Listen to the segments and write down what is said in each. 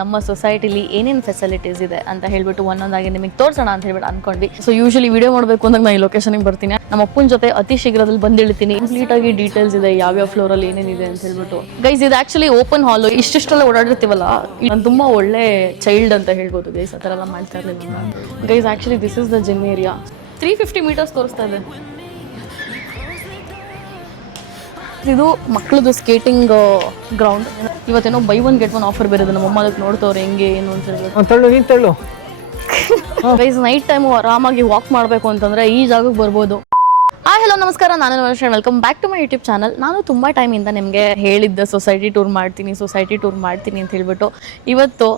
ನಮ್ಮ ಸೊಸೈಟಿಲಿ ಏನೇನು ಫೆಸಿಲಿಟೀಸ್ ಇದೆ ಅಂತ ಹೇಳ್ಬಿಟ್ಟು ಒಂದೊಂದಾಗಿ ನಿಮಗೆ ತೋರಿಸೋಣ ಅಂತ ಹೇಳ್ಬಿಟ್ಟು ಅನ್ಕೊಂಡ್ವಿ. ಸೊ ಯೂಶಲಿ ವಿಡಿಯೋ ಮಾಡಬೇಕು ಅಂದಾಗ ನಾನು ಈ ಲೊಕೇಶನ್ಗೆ ಬರ್ತೀನಿ. ನಮ್ಮ ಅಪ್ಪನ ಜೊತೆ ಅತಿ ಶೀಘ್ರದಲ್ಲಿ ಬಂದಿಳ್ತೀನಿ. ಕಂಪ್ಲೀಟ್ ಆಗಿ ಡೀಟೇಲ್ಸ್ ಇದೆ, ಯಾವ್ಯಾವ ಫ್ಲೋರ್ ಅಲ್ಲಿ ಏನೇನಿದೆ ಅಂತ ಹೇಳ್ಬಿಟ್ಟು. ಗೈಸ್ ಇದು ಆಕ್ಚುಲಿ ಓಪನ್ ಹಾಲ್. ಇಷ್ಟೆಲ್ಲ ಓಡಾಡಿರ್ತೀವಲ್ಲ, ನಾನು ತುಂಬಾ ಒಳ್ಳೆ ಚೈಲ್ಡ್ ಅಂತ ಹೇಳ್ಬೋದು ಗೈಸ್. ಆ ಥರ ಎಲ್ಲ ಮಾಡ್ತಾ ಇರಲಿಲ್ಲ guys. Actually this is the gym area. 350 metres ತೋರಿಸ್ತಾ ಇದೆ. ಇದು ಮಕ್ಕಳದು ಸ್ಕೇಟಿಂಗ್ ಗ್ರೌಂಡ್. ಇವತ್ತೇನೋ buy one get one offer ಬೇರೆ. ನಮ್ಮ ಅಮ್ಮ ಅದಕ್ಕೆ ನೋಡ್ತವ್ರೆ ಹೆಂಗೆ ಏನು ಅಂತ ಹೇಳ್ಬಿಟ್ಟು. ಗೈಸ್ ನೈಟ್ ಟೈಮ್ ಆರಾಮಾಗಿ ವಾಕ್ ಮಾಡಬೇಕು ಅಂತಂದ್ರೆ ಈ ಜಾಗಕ್ಕೆ ಬರ್ಬೋದು. ಹಲೋ ನಮಸ್ಕಾರ, ನಾನು welcome back to my YouTube channel. ನಾನು ತುಂಬ ಟೈಮಿಂದ ನಿಮಗೆ ಹೇಳಿದ್ದೆ ಸೊಸೈಟಿ ಟೂರ್ ಮಾಡ್ತೀನಿ ಅಂತ ಹೇಳ್ಬಿಟ್ಟು. ಇವತ್ತು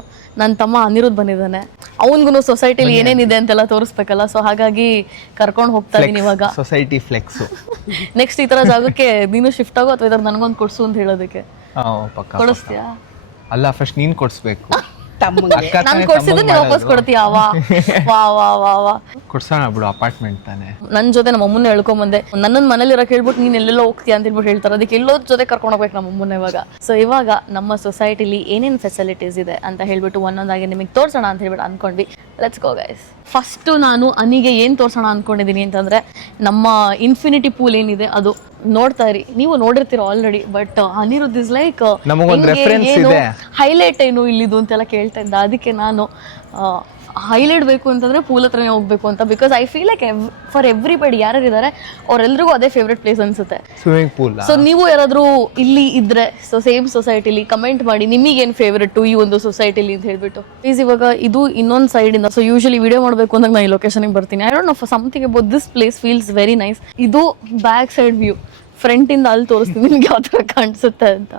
ನನ್ನ ತಮ್ಮ ಅನಿರುದ್ಧ್ ಬಂದಿದ್ದಾನೆ. ಅವನಿಗೂ ಸೊಸೈಟಿಲಿ ಏನೇನಿದೆ ಅಂತೆಲ್ಲ ತೋರಿಸ್ಬೇಕಲ್ಲ. ಸೊ ಹಾಗಾಗಿ ಕರ್ಕೊಂಡು ಹೋಗ್ತಾ ಇದೀನಿ ಇವಾಗ. Society flex. ನೆಕ್ಸ್ಟ್ ಈ ತರ ಜಾಗಕ್ಕೆ ನೀನು ಶಿಫ್ಟ್ ಆಗೋ ಅಥವಾ ಇದ್ರ ನನಗೊಂದು ಕೊಡ್ಸು ಅಂತ ಹೇಳೋದಕ್ಕೆ ಕೊಡಿಸ್ತೀಯಾ? ಅಲ್ಲ, ಫಸ್ಟ್ ನೀನ್ ಕೊಡ್ಸ್ಬೇಕು. ನಾನು ಕೊಡ್ಸಿದ್ರೆ ನೀವು ವಾಪಸ್ ಕೊಡ್ತೀಯಾ? ವಾ ಕೊಡ್ಸೋಣ ಬಿಡು, ಅಪಾರ್ಟ್ಮೆಂಟ್ ತಾನೆ. ನನ್ನ ಜೊತೆ ನಮ್ಮ ಅಮ್ಮನ್ನ ಹೇಳ್ಕೊಂಬಂದೆ. ನನ್ನನ್ನು ಮನೇಲಿ ಇರಕ್ಕೆ ಹೇಳ್ಬಿಟ್ಟು ನೀನ್ ಎಲ್ಲೆಲ್ಲೋ ಹೋಗ್ತೀಯ ಅಂತ ಹೇಳ್ಬಿಟ್ಟು ಹೇಳ್ತಾರೆ. ಅದಕ್ಕೆ ಎಲ್ಲೋದ್ರ ಜೊತೆ ಕರ್ಕೊಂಡು ಹೋಗ್ಬೇಕು ನಮ್ಮ ಅಮ್ಮನ ಇವಾಗ. ಸೊ ಇವಾಗ ನಮ್ಮ ಸೊಸೈಟಿಲಿ ಏನೇನು ಫೆಸಿಲಿಟೀಸ್ ಇದೆ ಅಂತ ಹೇಳ್ಬಿಟ್ಟು ಒಂದೊಂದಾಗಿ ನಿಮಗೆ ತೋರಿಸೋಣ ಅಂತ ಹೇಳ್ಬಿಟ್ಟು ಅನ್ಕೊಂಡ್ವಿ. Let's go guys. ಫಸ್ಟ್ ನಾನು ಅನಿಗೆ ಏನ್ ತೋರ್ಸೋಣ ಅನ್ಕೊಂಡಿದೀನಿ ಅಂತಂದ್ರೆ, ನಮ್ಮ ಇನ್ಫಿನಿಟಿ ಪೂಲ್ ಏನಿದೆ ಅದು ನೋಡ್ತಾ ಇರಿ. ನೀವು ನೋಡಿರ್ತೀರ already. But Aniruddh is like highlight ಏನು ಇಲ್ಲಿದು ಅಂತೆಲ್ಲ ಕೇಳ್ತಾ ಇದ್ದ. ಅದಕ್ಕೆ ನಾನು ಹೈಲೈಟ್ ಬೇಕು ಅಂತಂದ್ರೆ ಪೂಲ್ ಹತ್ರನೇ ಹೋಗ್ಬೇಕು ಅಂತ. Because I feel like for everybody ಯಾರಿದ್ದಾರೆ ಅವ್ರೆಲ್ರಿಗೂ ಅದೇ ಫೇವ್ರೆಟ್ ಪ್ಲೇಸ್ ಅನ್ಸುತ್ತೆ, ಸ್ವಿಮ್ಮಿಂಗ್ ಪೂಲ್. ಸೊ ನೀವು ಯಾರಾದ್ರೂ ಇಲ್ಲಿ ಇದ್ರೆ ಸೊ ಸೇಮ್ ಸೊಸೈಟಿಲಿ ಕಮೆಂಟ್ ಮಾಡಿ ನಿಮಗೇನು ಫೇವ್ರೆಟ್ ಈ ಒಂದು ಸೊಸೈಟಿಲಿ ಅಂತ ಹೇಳ್ಬಿಟ್ಟು. ಪ್ಲೀಸ್ ಇವಾಗ ಇದು ಇನ್ನೊಂದು ಸೈಡ್ ಇಂದ. ಸೊ ಯೂಶಲಿ ವಿಡಿಯೋ ಮಾಡಬೇಕು ಅಂದಾಗ ನಾನು ಈ ಲೊಕೇಶನ್ಗೆ ಬರ್ತೀನಿ. I don't no for something about this place feels very nice. ಇದು ಬ್ಯಾಕ್ ಸೈಡ್ ವ್ಯೂ. ಫ್ರಂಟ್ ಇಂದ ಅಲ್ಲಿ ತೋರಿಸ್ತೀನಿ ನಿಮ್ಗೆ ಯಾವ ತರ ಕಾಣಿಸುತ್ತೆ ಅಂತ.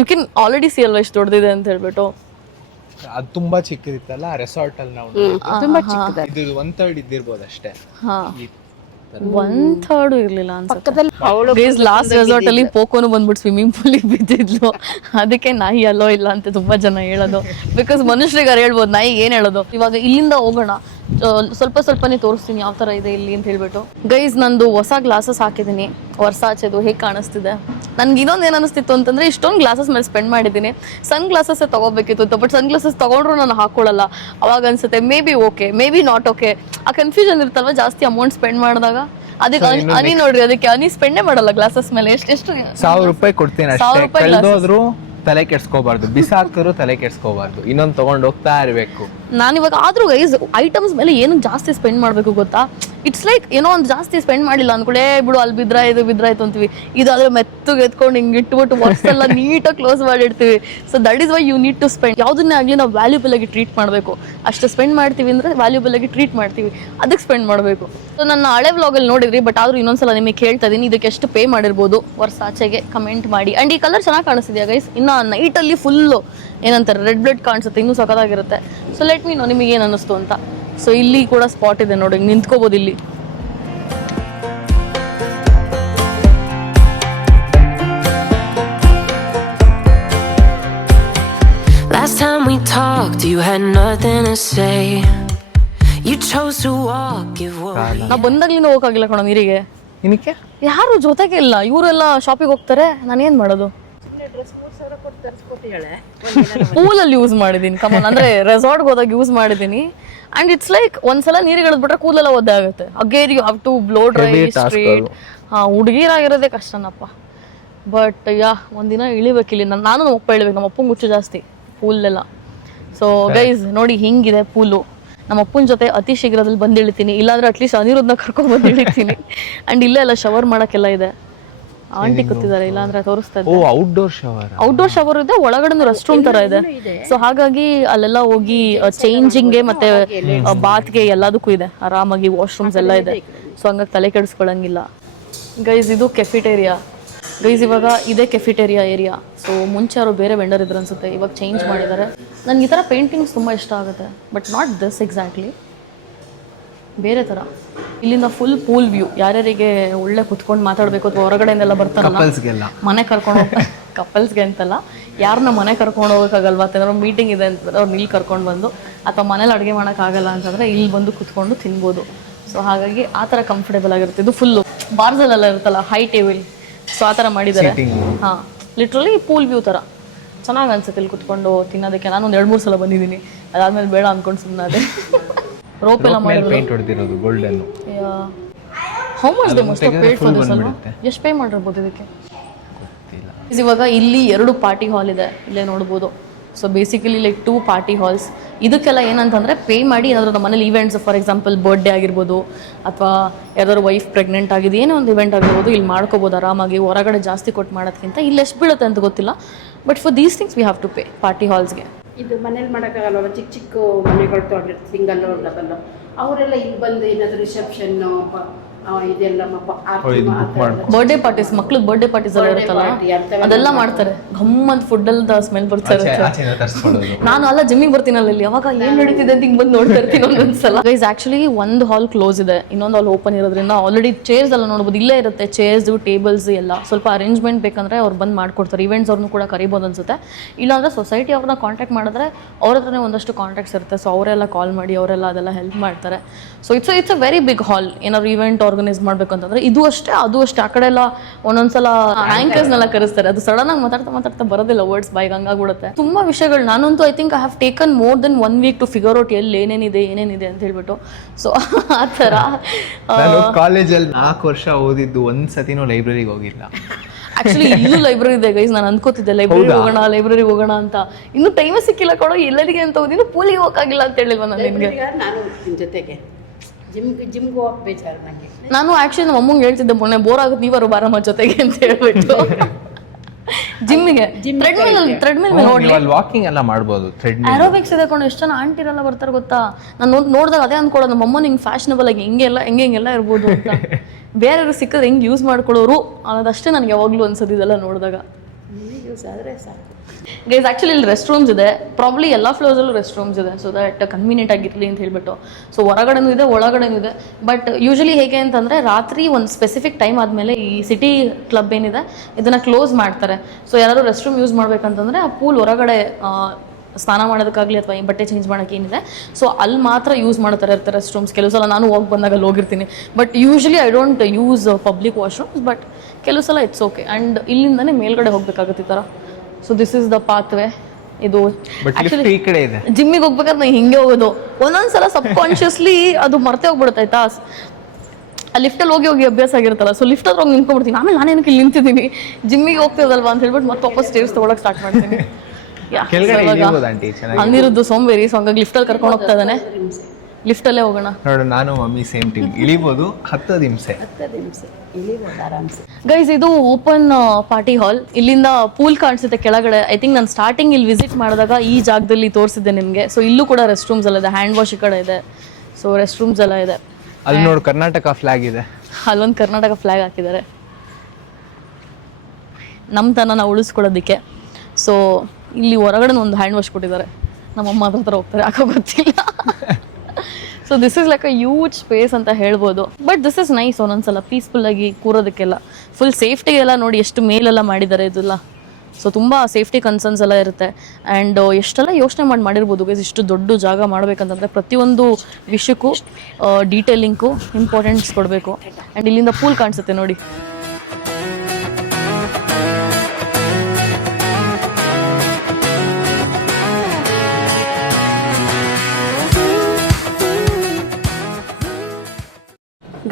ಯು ಕ್ಯಾನ್ ಆಲ್ರೆಡಿ ಸಿ ಅಲ್ವಾ ಎಷ್ಟು ದೊಡ್ಡದಿದೆ ಅಂತ ಹೇಳ್ಬಿಟ್ಟು. ಅದು ತುಂಬಾ ಚಿಕ್ಕದಿತ್ತಲ್ಲ ರೆಸಾರ್ಟ್ ಅಲ್ಲಿ ನಾವು ತುಂಬಾ ಚಿಕ್ಕದ. ಇದು 1/3 ಇದ್ದಿರಬಹುದು ಅಷ್ಟೇ. 1/3 ಇರ್ಲಿಲ್ಲ ಅನ್ಸುತ್ತೆ. ಲಾಸ್ಟ್ ರೆಸಾರ್ಟ್ ಅಲ್ಲಿ ಪೋಕೋನು ಬಂದ್ಬಿಟ್ಟು ಸ್ವಿಮ್ಮಿಂಗ್ ಪೂಲ್ ಬಿದ್ದಿದ್ಲು. ಅದಕ್ಕೆ ನಾಯಿ ಅಲ್ಲೋ ಇಲ್ಲ ಅಂತ ತುಂಬಾ ಜನ ಹೇಳೋದು. ಬಿಕಾಸ್ ಮನುಷ್ಯರಿಗಾರು ಹೇಳ್ಬೋದು, ನಾಯಿ ಏನ್ ಹೇಳೋದು. ಇವಾಗ ಇಲ್ಲಿಂದ ಹೋಗೋಣ, ಸ್ವಲ್ಪನೇ ತೋರಿಸ್ತೀನಿ ಯಾವ ತರ ಇದೆ ಇಲ್ಲಿ ಅಂತ ಹೇಳ್ಬಿಟ್ಟು. ಗೈಸ್ ನಂದು ಹೊಸ ಗ್ಲಾಸಸ್ ಹಾಕಿದೀನಿ, ವರ್ಸಾಚೆದು. ಹೇಗೆ ಕಾಣಿಸ್ತಿದೆ? ನನ್ಗೆ ಇನ್ನೊಂದು ಏನ್ ಅನಿಸ್ತಿತ್ತು ಅಂತಂದ್ರೆ, ಇಷ್ಟೊಂದು ಗ್ಲಾಸಸ್ ಮೇಲೆ ಸ್ಪೆಂಡ್ ಮಾಡಿದ್ದೀನಿ, ಸನ್ ಗ್ಲಾಸಸ್ ತಗೋಬೇಕಿತ್ತು. ಬಟ್ ಸನ್ ಗ್ಲಾಸಸ್ ತಗೊಂಡ್ರು ನಾನು ಹಾಕೊಳ್ಳಲ್ಲ. ಅವಾಗ ಅನ್ಸುತ್ತೆ may be okay, may be not okay. ಆ ಕನ್ಫ್ಯೂಷನ್ ಇರ್ತಲ್ವಾ ಜಾಸ್ತಿ ಅಮೌಂಟ್ ಸ್ಪೆಂಡ್ ಮಾಡಿದಾಗ. ಅದಕ್ಕೆ ಅನಿ ನೋಡ್ರಿ, ಅದಕ್ಕೆ ಅನಿ ಸ್ಪೆಂಡೇ ಮಾಡಲ್ಲ ಗ್ಲಾಸಸ್ ಮೇಲೆ. ಎಷ್ಟು 1000 ರೂಪಾಯಿ ಕೊಡ್ತೀನಿ ಅಷ್ಟೇ. ಕಳೆದೋದ್ರು ತಲೆ ಕೆಡ್ಸ್ಕೋಬಾರ್ದು, ಬಿಸಾಕರು ತಲೆ ಕೆಡ್ಸ್ಕೋಬಾರ್ದು, ಇನ್ನೊಂದು ತಗೊಂಡು ಹೋಗ್ತಾ ಇರ್ಬೇಕು. ನಾನಿವಾಗ ಆದ್ರೂ ಗೈಸ್ ಐಟಮ್ಸ್ ಮೇಲೆ ಏನು ಜಾಸ್ತಿ ಸ್ಪೆಂಡ್ ಮಾಡ್ಬೇಕು ಗೊತ್ತಾ? ಇಟ್ಸ್ ಲೈಕ್ ಏನೋ ಒಂದು ಜಾಸ್ತಿ ಸ್ಪೆಂಡ್ ಮಾಡಿಲ್ಲ ಅಂದ್ಕೊಳ್ಳೆ ಬಿಡು, ಅಲ್ಲಿ ಬಿದ್ರಾಯ್ತು ಅಂತೀವಿ. ಇದಾದ್ರೆ ಮೆತ್ತಗೆ ಎತ್ಕೊಂಡು ಹಿಂಗೆ ಇಟ್ಬಿಟ್ಟು ವರ್ಸ್ ಎಲ್ಲ ನೀಟಾಗಿ ಕ್ಲೋಸ್ ಮಾಡಿಡ್ತೀವಿ. So that is why you need to spend. ಯಾವುದನ್ನೇ ಆಗಲಿ ನಾವು ವ್ಯಾಲ್ಯೂಬಲ್ ಆಗಿ ಟ್ರೀಟ್ ಮಾಡಬೇಕು. ಅಷ್ಟು ಸ್ಪೆಂಡ್ ಮಾಡ್ತೀವಿ ಅಂದ್ರೆ ವ್ಯಾಲ್ಯೂಬಲ್ ಆಗಿ ಟ್ರೀಟ್ ಮಾಡ್ತೀವಿ, ಅದಕ್ಕೆ ಸ್ಪೆಂಡ್ ಮಾಡಬೇಕು. ಸೊ ನನ್ನ ಹಳೆ ವ್ಲಾಗಲ್ಲಿ ನೋಡಿದ್ರಿ, ಬಟ್ ಆದ್ರೂ ಇನ್ನೊಂದ್ಸಲ ನಿಮಗೆ ಹೇಳ್ತಾ ಇದೀನಿ, ಇದಕ್ಕೆ ಎಷ್ಟು ಪೇ ಮಾಡಿರ್ಬೋದು ವರ್ಸಾಚೆಗೆ ಕಮೆಂಟ್ ಮಾಡಿ. ಅಂಡ್ ಈ ಕಲರ್ ಚೆನ್ನಾಗಿ ಕಾಣಿಸ್ತಿದೆಯಾ ಗೈಸ್? ಇನ್ನು ನೈಟಲ್ಲಿ ಫುಲ್ಲು ಏನಂತಾರೆ ರೆಡ್ ಬ್ಲಡ್ ಕಾಣಿಸುತ್ತೆ, ಇನ್ನೂ ಸಖತ್ತಾಗಿರುತ್ತೆ. ಸೊ ಲೆಟ್ ಮೀ ನೋ ನಿಮಗೆ ಏನು ಅನ್ನಿಸ್ತು ಅಂತ. ಸೊ ಇಲ್ಲಿ ಕೂಡ ಸ್ಪಾಟ್ ಇದೆ ನೋಡಿ, ನಿಂತ್ಕೋಬೋದು ಇಲ್ಲಿ. Last time we talked, you had nothing to say. You chose to walk, give worry. ನಾ ಬಂದಾಗ್ಲಿಂದ ಹೋಗಕ್ಕಾಗಿಲ್ಲ ಕಣೋ ನೀರಿಗೆ. ಏನಕ್ಕೆ? ಯಾರು ಜೊತೆಗೆ ಇಲ್ಲ, ಇವರೆಲ್ಲ ಶಾಪಿಗೆ ಹೋಗ್ತಾರೆ, ನಾನೇನ್ ಮಾಡೋದು? ಪೂಲಲ್ಲಿ ಯೂಸ್ ಮಾಡಿದೀನಿ, ಕಮನ್. ಅಂದ್ರೆ ರೆಸಾರ್ಟ್ಗೆ ಹೋದಾಗ ಯೂಸ್ ಮಾಡಿದೀನಿ. ಅಂಡ್ ಇಟ್ಸ್ ಲೈಕ್ ಒಂದ್ಸಲ ನೀರಿಗೆ ಇಳಿದ್ಬಿಟ್ರೆ ಕೂದಲೆಲ್ಲ ಒದ್ದೆ ಆಗುತ್ತೆ. Again you have to blow dry straight. ಹುಡುಗಿರಾಗಿರೋದೇ ಕಷ್ಟನಪ್ಪ. ಬಟ್ ಒಂದಿನ ಇಳಿಬೇಕಿಲ್ಲಿ. ನಾನು ನಮ್ಮ ಅಪ್ಪ ಇಳಿಬೇಕು. ನಮ್ಮ ಅಪ್ಪಂಗೆ ಹುಚ್ಚು ಜಾಸ್ತಿ ಪೂಲೆಲ್ಲ. ಸೊ ಗೈಸ್ ನೋಡಿ ಹಿಂಗಿದೆ ಪೂಲು. ನಮ್ಮ ಅಪ್ಪನ ಜೊತೆ ಅತಿ ಶೀಘ್ರದಲ್ಲಿ ಬಂದು ಇಳಿತೀನಿ, ಇಲ್ಲಾಂದ್ರೆ ಅಟ್ಲೀಸ್ಟ್ ಅನಿರುದ್ಧನ ಕರ್ಕೊಂಡ್ ಬಂದು ಇಳಿತೀನಿ. ಅಂಡ್ ಇಲ್ಲೇ ಎಲ್ಲ ಶವರ್ ಮಾಡಕ್ಕೆಲ್ಲ ಇದೆ. ಆಂಟಿ ಕೂತಿದ್ದಾರೆ, ಇಲ್ಲಾಂದ್ರೆ ತೋರಿಸ್ತಾ ಇದ್ದೆ. ಔಟ್ಡೋರ್ ಶವರ್ ಇದೆ, ಒಳಗಡೆ ರೆಸ್ಟ್ ರೂಮ್ ತರ ಇದೆ. ಸೊ ಹಾಗಾಗಿ ಅಲ್ಲೆಲ್ಲ ಹೋಗಿ ಚೇಂಜಿಂಗ್ಗೆ ಮತ್ತೆ ಬಾತ್ಗೆ ಎಲ್ಲದಕ್ಕೂ ಇದೆ. ಆರಾಮಾಗಿ ವಾಶ್ರೂಮ್ಸ್ ಎಲ್ಲ ಇದೆ. ಸೊ ಹಂಗಾಗಿ ತಲೆ ಕೆಡಿಸ್ಕೊಳಂಗಿಲ್ಲ. ಗೈಸ್ ಇದು ಕೆಫಿಟೇರಿಯಾ. ಗೈಸ್ ಇವಾಗ ಇದೇ ಕೆಫಿಟೇರಿಯಾ ಏರಿಯಾ. ಸೊ ಮುಂಚೆ ಅವರು ಬೇರೆ ವೆಂಡರ್ ಇದ್ರು ಅನ್ಸುತ್ತೆ, ಇವಾಗ ಚೇಂಜ್ ಮಾಡಿದ್ದಾರೆ. ನನ್ಗೆ ಈ ಥರ ಪೇಂಟಿಂಗ್ಸ್ ತುಂಬ ಇಷ್ಟ ಆಗುತ್ತೆ, ಬಟ್ ನಾಟ್ ದಿಸ್ ಎಕ್ಸಾಕ್ಟ್ಲಿ, ಬೇರೆ ಥರ. ಇಲ್ಲಿಂದ ಫುಲ್ ಪೂಲ್ ವ್ಯೂ. ಯಾರ್ಯಾರಿಗೆ ಒಳ್ಳೆ ಕುತ್ಕೊಂಡು ಮಾತಾಡಬೇಕು ಅಥವಾ ಹೊರಗಡೆಯಿಂದೆಲ್ಲ ಬರ್ತಾರಲ್ಲ ಮನೆ ಕರ್ಕೊಂಡು ಹೋಗ್ತಾರೆ, ಕಪಲ್ಸ್ಗೆ ಅಂತಲ್ಲ, ಯಾರನ್ನ ಮನೆ ಕರ್ಕೊಂಡು ಹೋಗೋಕ್ಕಾಗಲ್ವಾ ಅಂತಂದ್ರೆ ಮೀಟಿಂಗ್ ಇದೆ ಅಂತಂದ್ರೆ ಅವ್ರನ್ನ ಇಲ್ಲಿ ಕರ್ಕೊಂಡು ಬಂದು, ಅಥವಾ ಮನೇಲಿ ಅಡುಗೆ ಮಾಡೋಕ್ಕಾಗಲ್ಲ ಅಂತಂದರೆ ಇಲ್ಲಿ ಬಂದು ಕುತ್ಕೊಂಡು ತಿನ್ಬೋದು. ಸೊ ಹಾಗಾಗಿ ಆ ಥರ ಕಂಫರ್ಟೇಬಲ್ ಆಗಿರುತ್ತೆ. ಇದು ಫುಲ್ಲು ಬಾರ್ಸಲ್ಲೆಲ್ಲ ಇರುತ್ತಲ್ಲ ಹೈ ಟೇಬಲ್, ಸೊ ಆ ಥರ ಮಾಡಿದ್ದಾರೆ. ಹಾಂ, ಲಿಟ್ರಲಿ ಪೂಲ್ ವ್ಯೂ ಥರ. ಚೆನ್ನಾಗಿ ಅನ್ಸುತ್ತೆ ಇಲ್ಲಿ ಕುತ್ಕೊಂಡು ತಿನ್ನೋದಕ್ಕೆ. ನಾನು ಒಂದು 2-3 ಸಲ ಬಂದಿದ್ದೀನಿ, ಅದಾದ್ಮೇಲೆ ಬೇಡ ಅಂದ್ಕೊಂಡು ಸುಮ್ಮನೆ ಅದೇ. ರೋಪ್ ಎಲ್ಲ ಮಾಡಿರೋದು, ಪೇಂಟ್ ಹೊಡೆದಿರೋದು golden. How much they must paid for this ಅಲ್ವಾ? ಎಷ್ಟು ಪೇ ಮಾಡಿರ್ಬೋದು ಇದಕ್ಕೆ? ಇವಾಗ ಇಲ್ಲಿ 2 ಪಾರ್ಟಿ ಹಾಲ್ ಇದೆ, ಇಲ್ಲೇ ನೋಡ್ಬೋದು. So basically like 2 party halls. ಇದಕ್ಕೆಲ್ಲ ಏನಂತಂದರೆ ಪೇ ಮಾಡಿ ಏನಾದರೂ ನಮ್ಮ ಮನೇಲಿ ಈವೆಂಟ್ಸ್, ಫಾರ್ ಎಕ್ಸಾಂಪಲ್ ಬರ್ಡೇ ಆಗಿರ್ಬೋದು ಅಥವಾ ಯಾವ್ದಾದ್ರು ವೈಫ್ ಪ್ರೆಗ್ನೆಂಟ್ ಆಗಿದೆ, ಏನೋ ಒಂದು ಇವೆಂಟ್ ಆಗಿರ್ಬೋದು, ಇಲ್ಲಿ ಮಾಡ್ಕೋಬೋದು ಆರಾಮಾಗಿ. ಹೊರಗಡೆ ಜಾಸ್ತಿ ಕೊಟ್ಟು ಮಾಡೋದಕ್ಕಿಂತ ಇಲ್ಲಿ ಎಷ್ಟು ಬೀಳುತ್ತೆ ಅಂತ ಗೊತ್ತಿಲ್ಲ, but for these things we have to pay party ಹಾಲ್ಸ್ಗೆ. ಇದು ಮನೇಲಿ ಮಾಡೋಕ್ಕಾಗಲ್ಲ, ಚಿಕ್ಕ ಚಿಕ್ಕ ಮನೆಗಳು ತೊಗೊಂಡಿರ್ತಾರೆ, ಸಿಂಗಲ್ ಡಬಲ್, ಅವರೆಲ್ಲ ಇಲ್ಲಿ ಬಂದು ಏನಾದರೂ ರಿಸೆಪ್ಷನ್ನು ಇದೆಲ್ಲ ಬರ್ಡೇ ಪಾರ್ಟೀಸ್, ಮಕ್ಳಿಗೆ ಬರ್ಡೇ ಪಾರ್ಟೀಸ್ ಎಲ್ಲ ಇರುತ್ತಲ್ಲ ಅದೆಲ್ಲ ಮಾಡ್ತಾರೆ. ಗಮ್ಮಂತ ಫುಡ್ ಎಲ್ಲ ಸ್ಮೆಲ್ ಬರ್ತಾ ಇರುತ್ತೆ. ನಾನು ಅಲ್ಲ ಜಿಮ್ಮಿಗೆ ಬರ್ತೀನಲ್ಲ ಇಲ್ಲಿ, ಅವಾಗ ಏನ್ ನಡೀತಿದೆ ಅಂತ ಹಿಂಗ್ ಬಂದು ನೋಡ್ತಾ ಇರ್ತೀನಿ ಒಂದೊಂದ್ಸಲ. ಗೈಸ್ ಆಕ್ಚುಲಿ ಒಂದು ಹಾಲ್ ಕ್ಲೋಸ್ ಇದೆ, ಇನ್ನೊಂದು ಹಾಲ್ ಓಪನ್ ಇರೋದ್ರಿಂದ ಆಲ್ರೆಡಿ ಚೇರ್ಸ್ ಎಲ್ಲ ನೋಡ್ಬೋದು, ಇಲ್ಲೇ ಇರುತ್ತೆ ಚೇರ್ಸ್ ಟೇಬಲ್ಸ್ ಎಲ್ಲ. ಸ್ವಲ್ಪ ಅರೇಂಜ್ಮೆಂಟ್ ಬೇಕಂದ್ರೆ ಅವ್ರು ಬಂದು ಮಾಡ್ಕೊಡ್ತಾರೆ. ಇವೆಂಟ್ಸ್ ಅವ್ರನ್ನೂ ಕೂಡ ಕರಿಬೋದು ಅನ್ಸುತ್ತೆ. ಇಲ್ಲಾಂದ್ರೆ ಸೊಸೈಟಿ ಅವ್ರನ್ನ ಕಾಂಟ್ಯಾಕ್ಟ್ ಮಾಡಿದ್ರೆ ಅವ್ರ ಹತ್ರನೇ ಒಂದಷ್ಟು ಕಾಂಟ್ಯಾಕ್ಟ್ಸ್ ಇರುತ್ತೆ. ಸೊ ಅವರೆಲ್ಲ ಕಾಲ್ ಮಾಡಿ ಅವರೆಲ್ಲ ಅದೆಲ್ಲ ಹೆಲ್ಪ್ ಮಾಡ್ತಾರೆ. So it's a very big hall. ಏನಾದ್ರು ಇವೆಂಟ್ ಆರ್ಗನೈಸ್ ಮಾಡ್ಬೇಕಂತಂದ್ರೆ ಇದು ಅಷ್ಟೇ ಅದು ಅಷ್ಟೇ. ಆ ಕಡೆ ಎಲ್ಲ ಒಂದೊಂದ್ಸಲ ಆಂಕರ್ಸ್ನೆಲ್ಲ ಕರೆಸ್ತಾರೆ, ಅದು ಸಡನ್ ಆಗಿ ಮಾತಾಡ್ತಾ ಬರೋದಿಲ್ಲ ವರ್ಡ್ಸ್ ಬಾಯ್ಗೆ, ಹಂಗಾಗ್ಬಿಡುತ್ತೆ. ತುಂಬಾ ವಿಷಯಗಳು ನಾನಂತೂ I think I have taken more than 1 week to figure out ಎಲ್ಲಿ ಏನೇನಿದೆ ಅಂತ ಹೇಳ್ಬಿಟ್ಟು. ಸೊ ಆ ಥರ ಕಾಲೇಜಲ್ಲಿ 4 ವರ್ಷ ಓದಿದ್ದು ಒಂದ್ಸತಿನೂ ಲೈಬ್ರರಿಗೆ ಹೋಗಿಲ್ಲ. ಆಕ್ಚುಲಿ ಇಲ್ಲೂ ಲೈಬ್ರರಿ ಇದೆ ಗೈಸ್. ನಾನು ಅನ್ಕೋತಿದ್ದೆ ಲೈಬ್ರರಿ ಹೋಗೋಣ ಅಂತ, ಇನ್ನು ಟೈಮೇ ಸಿಕ್ಕಿಲ್ಲ ಕೊಡೋ ಎಲ್ಲರಿಗೆ ಅಂತ ಹೋದಿನ್ನು ಪೂಲಿಗೆ ಹೋಗಾಗಿಲ್ಲ ಅಂತ ಹೇಳಿಲ್ವ ನಾನು ನಿಮಗೆ. ನಾನು ಜೊತೆಗೆ ಜಿಮ್ಗೆ ಹೋಗಕ್ಕೆ ಬೇಜಾರು ನನಗೆ. ನಾನು ಆಕ್ಚುಲಿ ನಮ್ಮ ಅಮ್ಮಂಗೆ ಹೇಳ್ತಿದ್ದೆ ಮೊನ್ನೆ, ಬೋರ್ ಆಗುತ್ತೆ ನೀವರು ಬಾರಮ್ಮ ಜೊತೆಗೆ ಅಂತ ಹೇಳ್ಬಿಟ್ಟು. ಜಿಮ್ಮಿಗೆ ಥ್ರೆಡ್ಮಿಲ್ ವಾಕಿಂಗ್ ಎಲ್ಲ ಮಾಡ್ಬೋದು. ಆರೋಬಿಕ್ಸ್ ಇದೆ ಕೊಂಡು ಎಷ್ಟು ಜನ ಆಂಟಿರೆಲ್ಲ ಬರ್ತಾರೆ ಗೊತ್ತಾ. ನಾನು ನೋಡಿದಾಗ ಅದೇ ಅಂದ್ಕೊಳ್ಳೋದು, ನಮ್ಮ ಅಮ್ಮನ ಹಿಂಗೆ ಫ್ಯಾಷನಬಲ್ ಆಗಿ ಹಿಂಗೆಲ್ಲ ಇರ್ಬೋದು ಅಂತ. ಬೇರೆಯವ್ರಿಗೆ ಸಿಕ್ಕಿದ್ರೆ ಹೆಂಗೆ ಯೂಸ್ ಮಾಡ್ಕೊಳ್ಳೋರು ಅನ್ನೋದಷ್ಟೇ ನನಗೆ ಯಾವಾಗಲೂ ಅನ್ಸೋದು ಇದೆಲ್ಲ ನೋಡಿದಾಗ. ಯೂಸ್ ಆದರೆ ಸಾಕು. ಗೈಸ್ ಆ್ಯಕ್ಚುಲಿ ಇಲ್ಲಿ ರೆಸ್ಟ್ ರೂಮ್ಸ್ ಇದೆ, ಪ್ರಾಬ್ಲಿ ಎಲ್ಲ ಫ್ಲೋರ್ಸಲ್ಲೂ ರೆಸ್ಟ್ ರೂಮ್ಸ್ ಇದೆ, ಸೊ ದಟ್ ಕನ್ವೀನಿಯಂಟ್ ಆಗಿರಲಿ ಅಂತ ಹೇಳ್ಬಿಟ್ಟು. ಸೊ ಹೊರಗಡೆನೂ ಇದೆ ಒಳಗಡೆನೂ ಇದೆ. ಬಟ್ ಯೂಶಲಿ ಹೇಗೆ ಅಂತಂದರೆ ರಾತ್ರಿ ಒಂದು ಸ್ಪೆಸಿಫಿಕ್ ಟೈಮ್ ಆದಮೇಲೆ ಈ ಸಿಟಿ ಕ್ಲಬ್ ಏನಿದೆ ಇದನ್ನು ಕ್ಲೋಸ್ ಮಾಡ್ತಾರೆ. ಸೊ ಯಾರಾದರೂ ರೆಸ್ಟ್ ರೂಮ್ ಯೂಸ್ ಮಾಡಬೇಕಂತಂದರೆ ಆ ಪೂಲ್ ಹೊರಗಡೆ ಸ್ನಾನ ಮಾಡೋದಕ್ಕಾಗಲಿ ಅಥವಾ ಈ ಬಟ್ಟೆ ಚೇಂಜ್ ಮಾಡೋಕ್ಕೆ ಏನಿದೆ ಸೊ ಅಲ್ಲಿ ಮಾತ್ರ ಯೂಸ್ ಮಾಡ್ತಾರೆ ಇರ್ತಾರೆ ರೆಸ್ಟ್ ರೂಮ್ಸ್. ಕೆಲವು ಸಲ ನಾನು ಬಂದಾಗ ಅಲ್ಲಿ ಹೋಗಿರ್ತೀನಿ, but usually I don't use public washrooms, but ಕೆಲವು ಸಲ ಇಟ್ಸ್ ಓಕೆ. ಆ್ಯಂಡ್ ಇಲ್ಲಿಂದನೇ ಮೇಲ್ಗಡೆ ಹೋಗ್ಬೇಕಾಗುತ್ತೆ ಈ ಥರ. So this is the pathway. ಇದು ಈ ಕಡೆ ಇದೆ. ಜಿಮ್ಮಿಗೆ ಹೋಗ್ಬೇಕಾದ್ರೆ ನಾನು ಹಿಂಗೆ ಹೋಗೋದು, ಒಂದೊಂದ್ಸಲ ಸಬ್ ಕಾನ್ಷಿಯಸ್ಲಿ ಅದು ಮರ್ತೇ ಹೋಗ್ಬಿಡುತ್ತೆ ಆಯ್ತಾ. ಆ ಲಿಫ್ಟಲ್ಲಿ ಹೋಗಿ ಅಭ್ಯಾಸ ಆಗಿರುತ್ತಲ್ಲ, ಸೊ ಲಿಫ್ಟ್ ಹತ್ರ ಹೋಗಿ ನಿಂತ್ಕೊಂಡ್ಬಿಡ್ತೀನಿ. ಆಮೇಲೆ ನಾನೇನಕ್ಕೆ ಇಲ್ಲಿ ನಿಂತಿದ್ದೀನಿ, ಜಿಮ್ಮಿಗೆ ಹೋಗ್ತಿರೋದಲ್ವಾ ಅಂತ ಹೇಳ್ಬಿಟ್ಟು ಮತ್ತೆ ವಾಪಸ್ ಸ್ಟೇರ್ಸ್ ತೊಗೊಳಕ್ಕೆ ಸ್ಟಾರ್ಟ್ ಮಾಡ್ತೀನಿ. ಹಂಗಿರೋದು ಸೋಂಬೇರಿ, ಸೊ ಹಂಗಾಗಿ ಲಿಫ್ಟಲ್ಲಿ ಕರ್ಕೊಂಡು ಹೋಗ್ತಾ ಇದ್ದಾನೆ. ಲಿಫ್ಟಲ್ಲೇ ಹೋಗೋಣ ನೋಡು, ನಾನು ಮಮ್ಮಿ ಸೇಮ್ ಟೀಮ್. ಇಳಿಬೋದು 10 ನಿಮಿಷ ಗೈಸ್. ಇದು ಓಪನ್ ಪಾರ್ಟಿ ಹಾಲ್. ಇಲ್ಲಿಂದ ಪೂಲ್ ಕಾಣಿಸುತ್ತೆ ಕೆಳಗಡೆ. ಐ ಥಿಂಕ್ ನಾನು ಸ್ಟಾರ್ಟಿಂಗ್ ಇಲ್ಲಿ ವಿಸಿಟ್ ಮಾಡಿದಾಗ ಈ ಜಾಗದಲ್ಲಿ ತೋರಿಸಿದ್ದೆ ನಿಮಗೆ. ಸೊ ಇಲ್ಲೂ ಕೂಡ ರೆಸ್ಟ್ ರೂಮ್ಸ್ ಎಲ್ಲ ಇದೆ, ಹ್ಯಾಂಡ್ ವಾಶ್ ಈ ಕಡೆ ಇದೆ, ಸೊ ರೆಸ್ಟ್ ರೂಮ್ಸ್ ಎಲ್ಲ ಇದೆ. ಅಲ್ಲಿ ನೋಡು ಕರ್ನಾಟಕ ಫ್ಲಾಗ್ ಇದೆ, ಅಲ್ಲೊಂದು ಕರ್ನಾಟಕ ಫ್ಲಾಗ್ ಹಾಕಿದ್ದಾರೆ ನಮ್ಮ ತನನ ಉಳಿಸ್ಕೊಳ್ಳೋದಕ್ಕೆ. ಸೊ ಇಲ್ಲಿ ಹೊರಗಡೆ ಒಂದು ಹ್ಯಾಂಡ್ ವಾಶ್ ಕೊಟ್ಟಿದ್ದಾರೆ, ನಮ್ಮಮ್ಮ ಹತ್ರ ಹೋಗ್ತಾರೆ ಯಾಕೋ ಗೊತ್ತಿಲ್ಲ. So this is like a huge space ಅಂತ ಹೇಳ್ಬೋದು. But this is nice. ಒಂದೊಂದ್ಸಲ ಪೀಸ್ಫುಲ್ಲಾಗಿ ಕೂರೋದಕ್ಕೆಲ್ಲ ಫುಲ್ ಸೇಫ್ಟಿಗೆಲ್ಲ ನೋಡಿ ಎಷ್ಟು ಮೇಲೆಲ್ಲ ಮಾಡಿದ್ದಾರೆ ಇದೆಲ್ಲ. ಸೊ ತುಂಬ ಸೇಫ್ಟಿ ಕನ್ಸರ್ನ್ಸ್ ಎಲ್ಲ ಇರುತ್ತೆ. ಆ್ಯಂಡ್ ಎಷ್ಟೆಲ್ಲ ಯೋಚನೆ ಮಾಡಿರ್ಬೋದು ಗೈಸ್, ಇಷ್ಟು ದೊಡ್ಡ ಜಾಗ ಮಾಡಬೇಕಂತಂದರೆ ಪ್ರತಿಯೊಂದು ವಿಷಯಕ್ಕೂ ಡೀಟೇಲಿಂಗು ಇಂಪಾರ್ಟೆನ್ಸ್ ಕೊಡಬೇಕು. ಆ್ಯಂಡ್ ಇಲ್ಲಿಂದ ಪೂಲ್ ಕಾಣಿಸುತ್ತೆ ನೋಡಿ.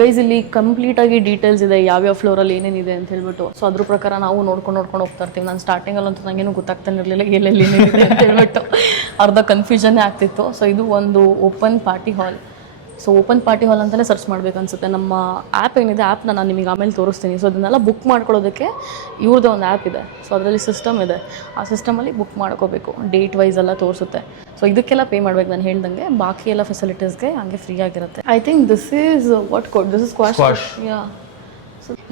ಗೈಸ್ ಇಲ್ಲಿ ಕಂಪ್ಲೀಟಾಗಿ ಡೀಟೇಲ್ಸ್ ಇದೆ, ಯಾವ್ಯಾವ ಫ್ಲೋರಲ್ಲಿ ಏನೇನಿದೆ ಅಂತ ಹೇಳ್ಬಿಟ್ಟು. ಸೊ ಅದ್ರ ಪ್ರಕಾರ ನಾವು ನೋಡ್ಕೊಂಡು ಹೋಗ್ತಾ ಇರ್ತೀವಿ. ನಾನು ಸ್ಟಾರ್ಟಿಂಗಲ್ಲಂತೂ ನನಗೇನು ಗೊತ್ತಾಗ್ತಾನೆ ಇರಲಿಲ್ಲ ಎಲ್ಲೆಲ್ಲಿ ಏನೇನಿದೆ ಅಂತ ಹೇಳ್ಬಿಟ್ಟು, ಅರ್ಧ ಕನ್ಫ್ಯೂಷನ್ನೇ ಆಗ್ತಿತ್ತು. ಸೊ ಇದು ಒಂದು ಓಪನ್ ಪಾರ್ಟಿ ಹಾಲ್. ಸೊ ಓಪನ್ ಪಾರ್ಟಿ ಹಾಲ್ ಅಂತಲೇ ಸರ್ಚ್ ಮಾಡ್ಬೇಕನ್ಸುತ್ತೆ. ನಮ್ಮ ಆ್ಯಪ್ ಏನಿದೆ, ಆ್ಯಪ್ನ ನಾನು ನಿಮಗೆ ಆಮೇಲೆ ತೋರಿಸ್ತೀನಿ. ಸೊ ಅದನ್ನೆಲ್ಲ ಬುಕ್ ಮಾಡ್ಕೊಳ್ಳೋದಕ್ಕೆ ಇವ್ರದ್ದು ಒಂದು ಆ್ಯಪ್ ಇದೆ. ಸೊ ಅದರಲ್ಲಿ ಸಿಸ್ಟಮ್ ಇದೆ, ಆ ಸಿಸ್ಟಮಲ್ಲಿ ಬುಕ್ ಮಾಡ್ಕೋಬೇಕು, ಡೇಟ್ ವೈಸ್ ಎಲ್ಲ ತೋರಿಸುತ್ತೆ. ಸೊ ಇದಕ್ಕೆಲ್ಲ ಪೇ ಮಾಡ್ಬೇಕು ನಾನು ಹೇಳ್ದಂಗೆ. ಬಾಕಿ ಎಲ್ಲ ಫೆಸಿಲಿಟೀಸ್ಗೆ ಹಂಗೆ ಫ್ರೀ ಆಗಿರುತ್ತೆ. I think this is what court, this is squash. Yeah,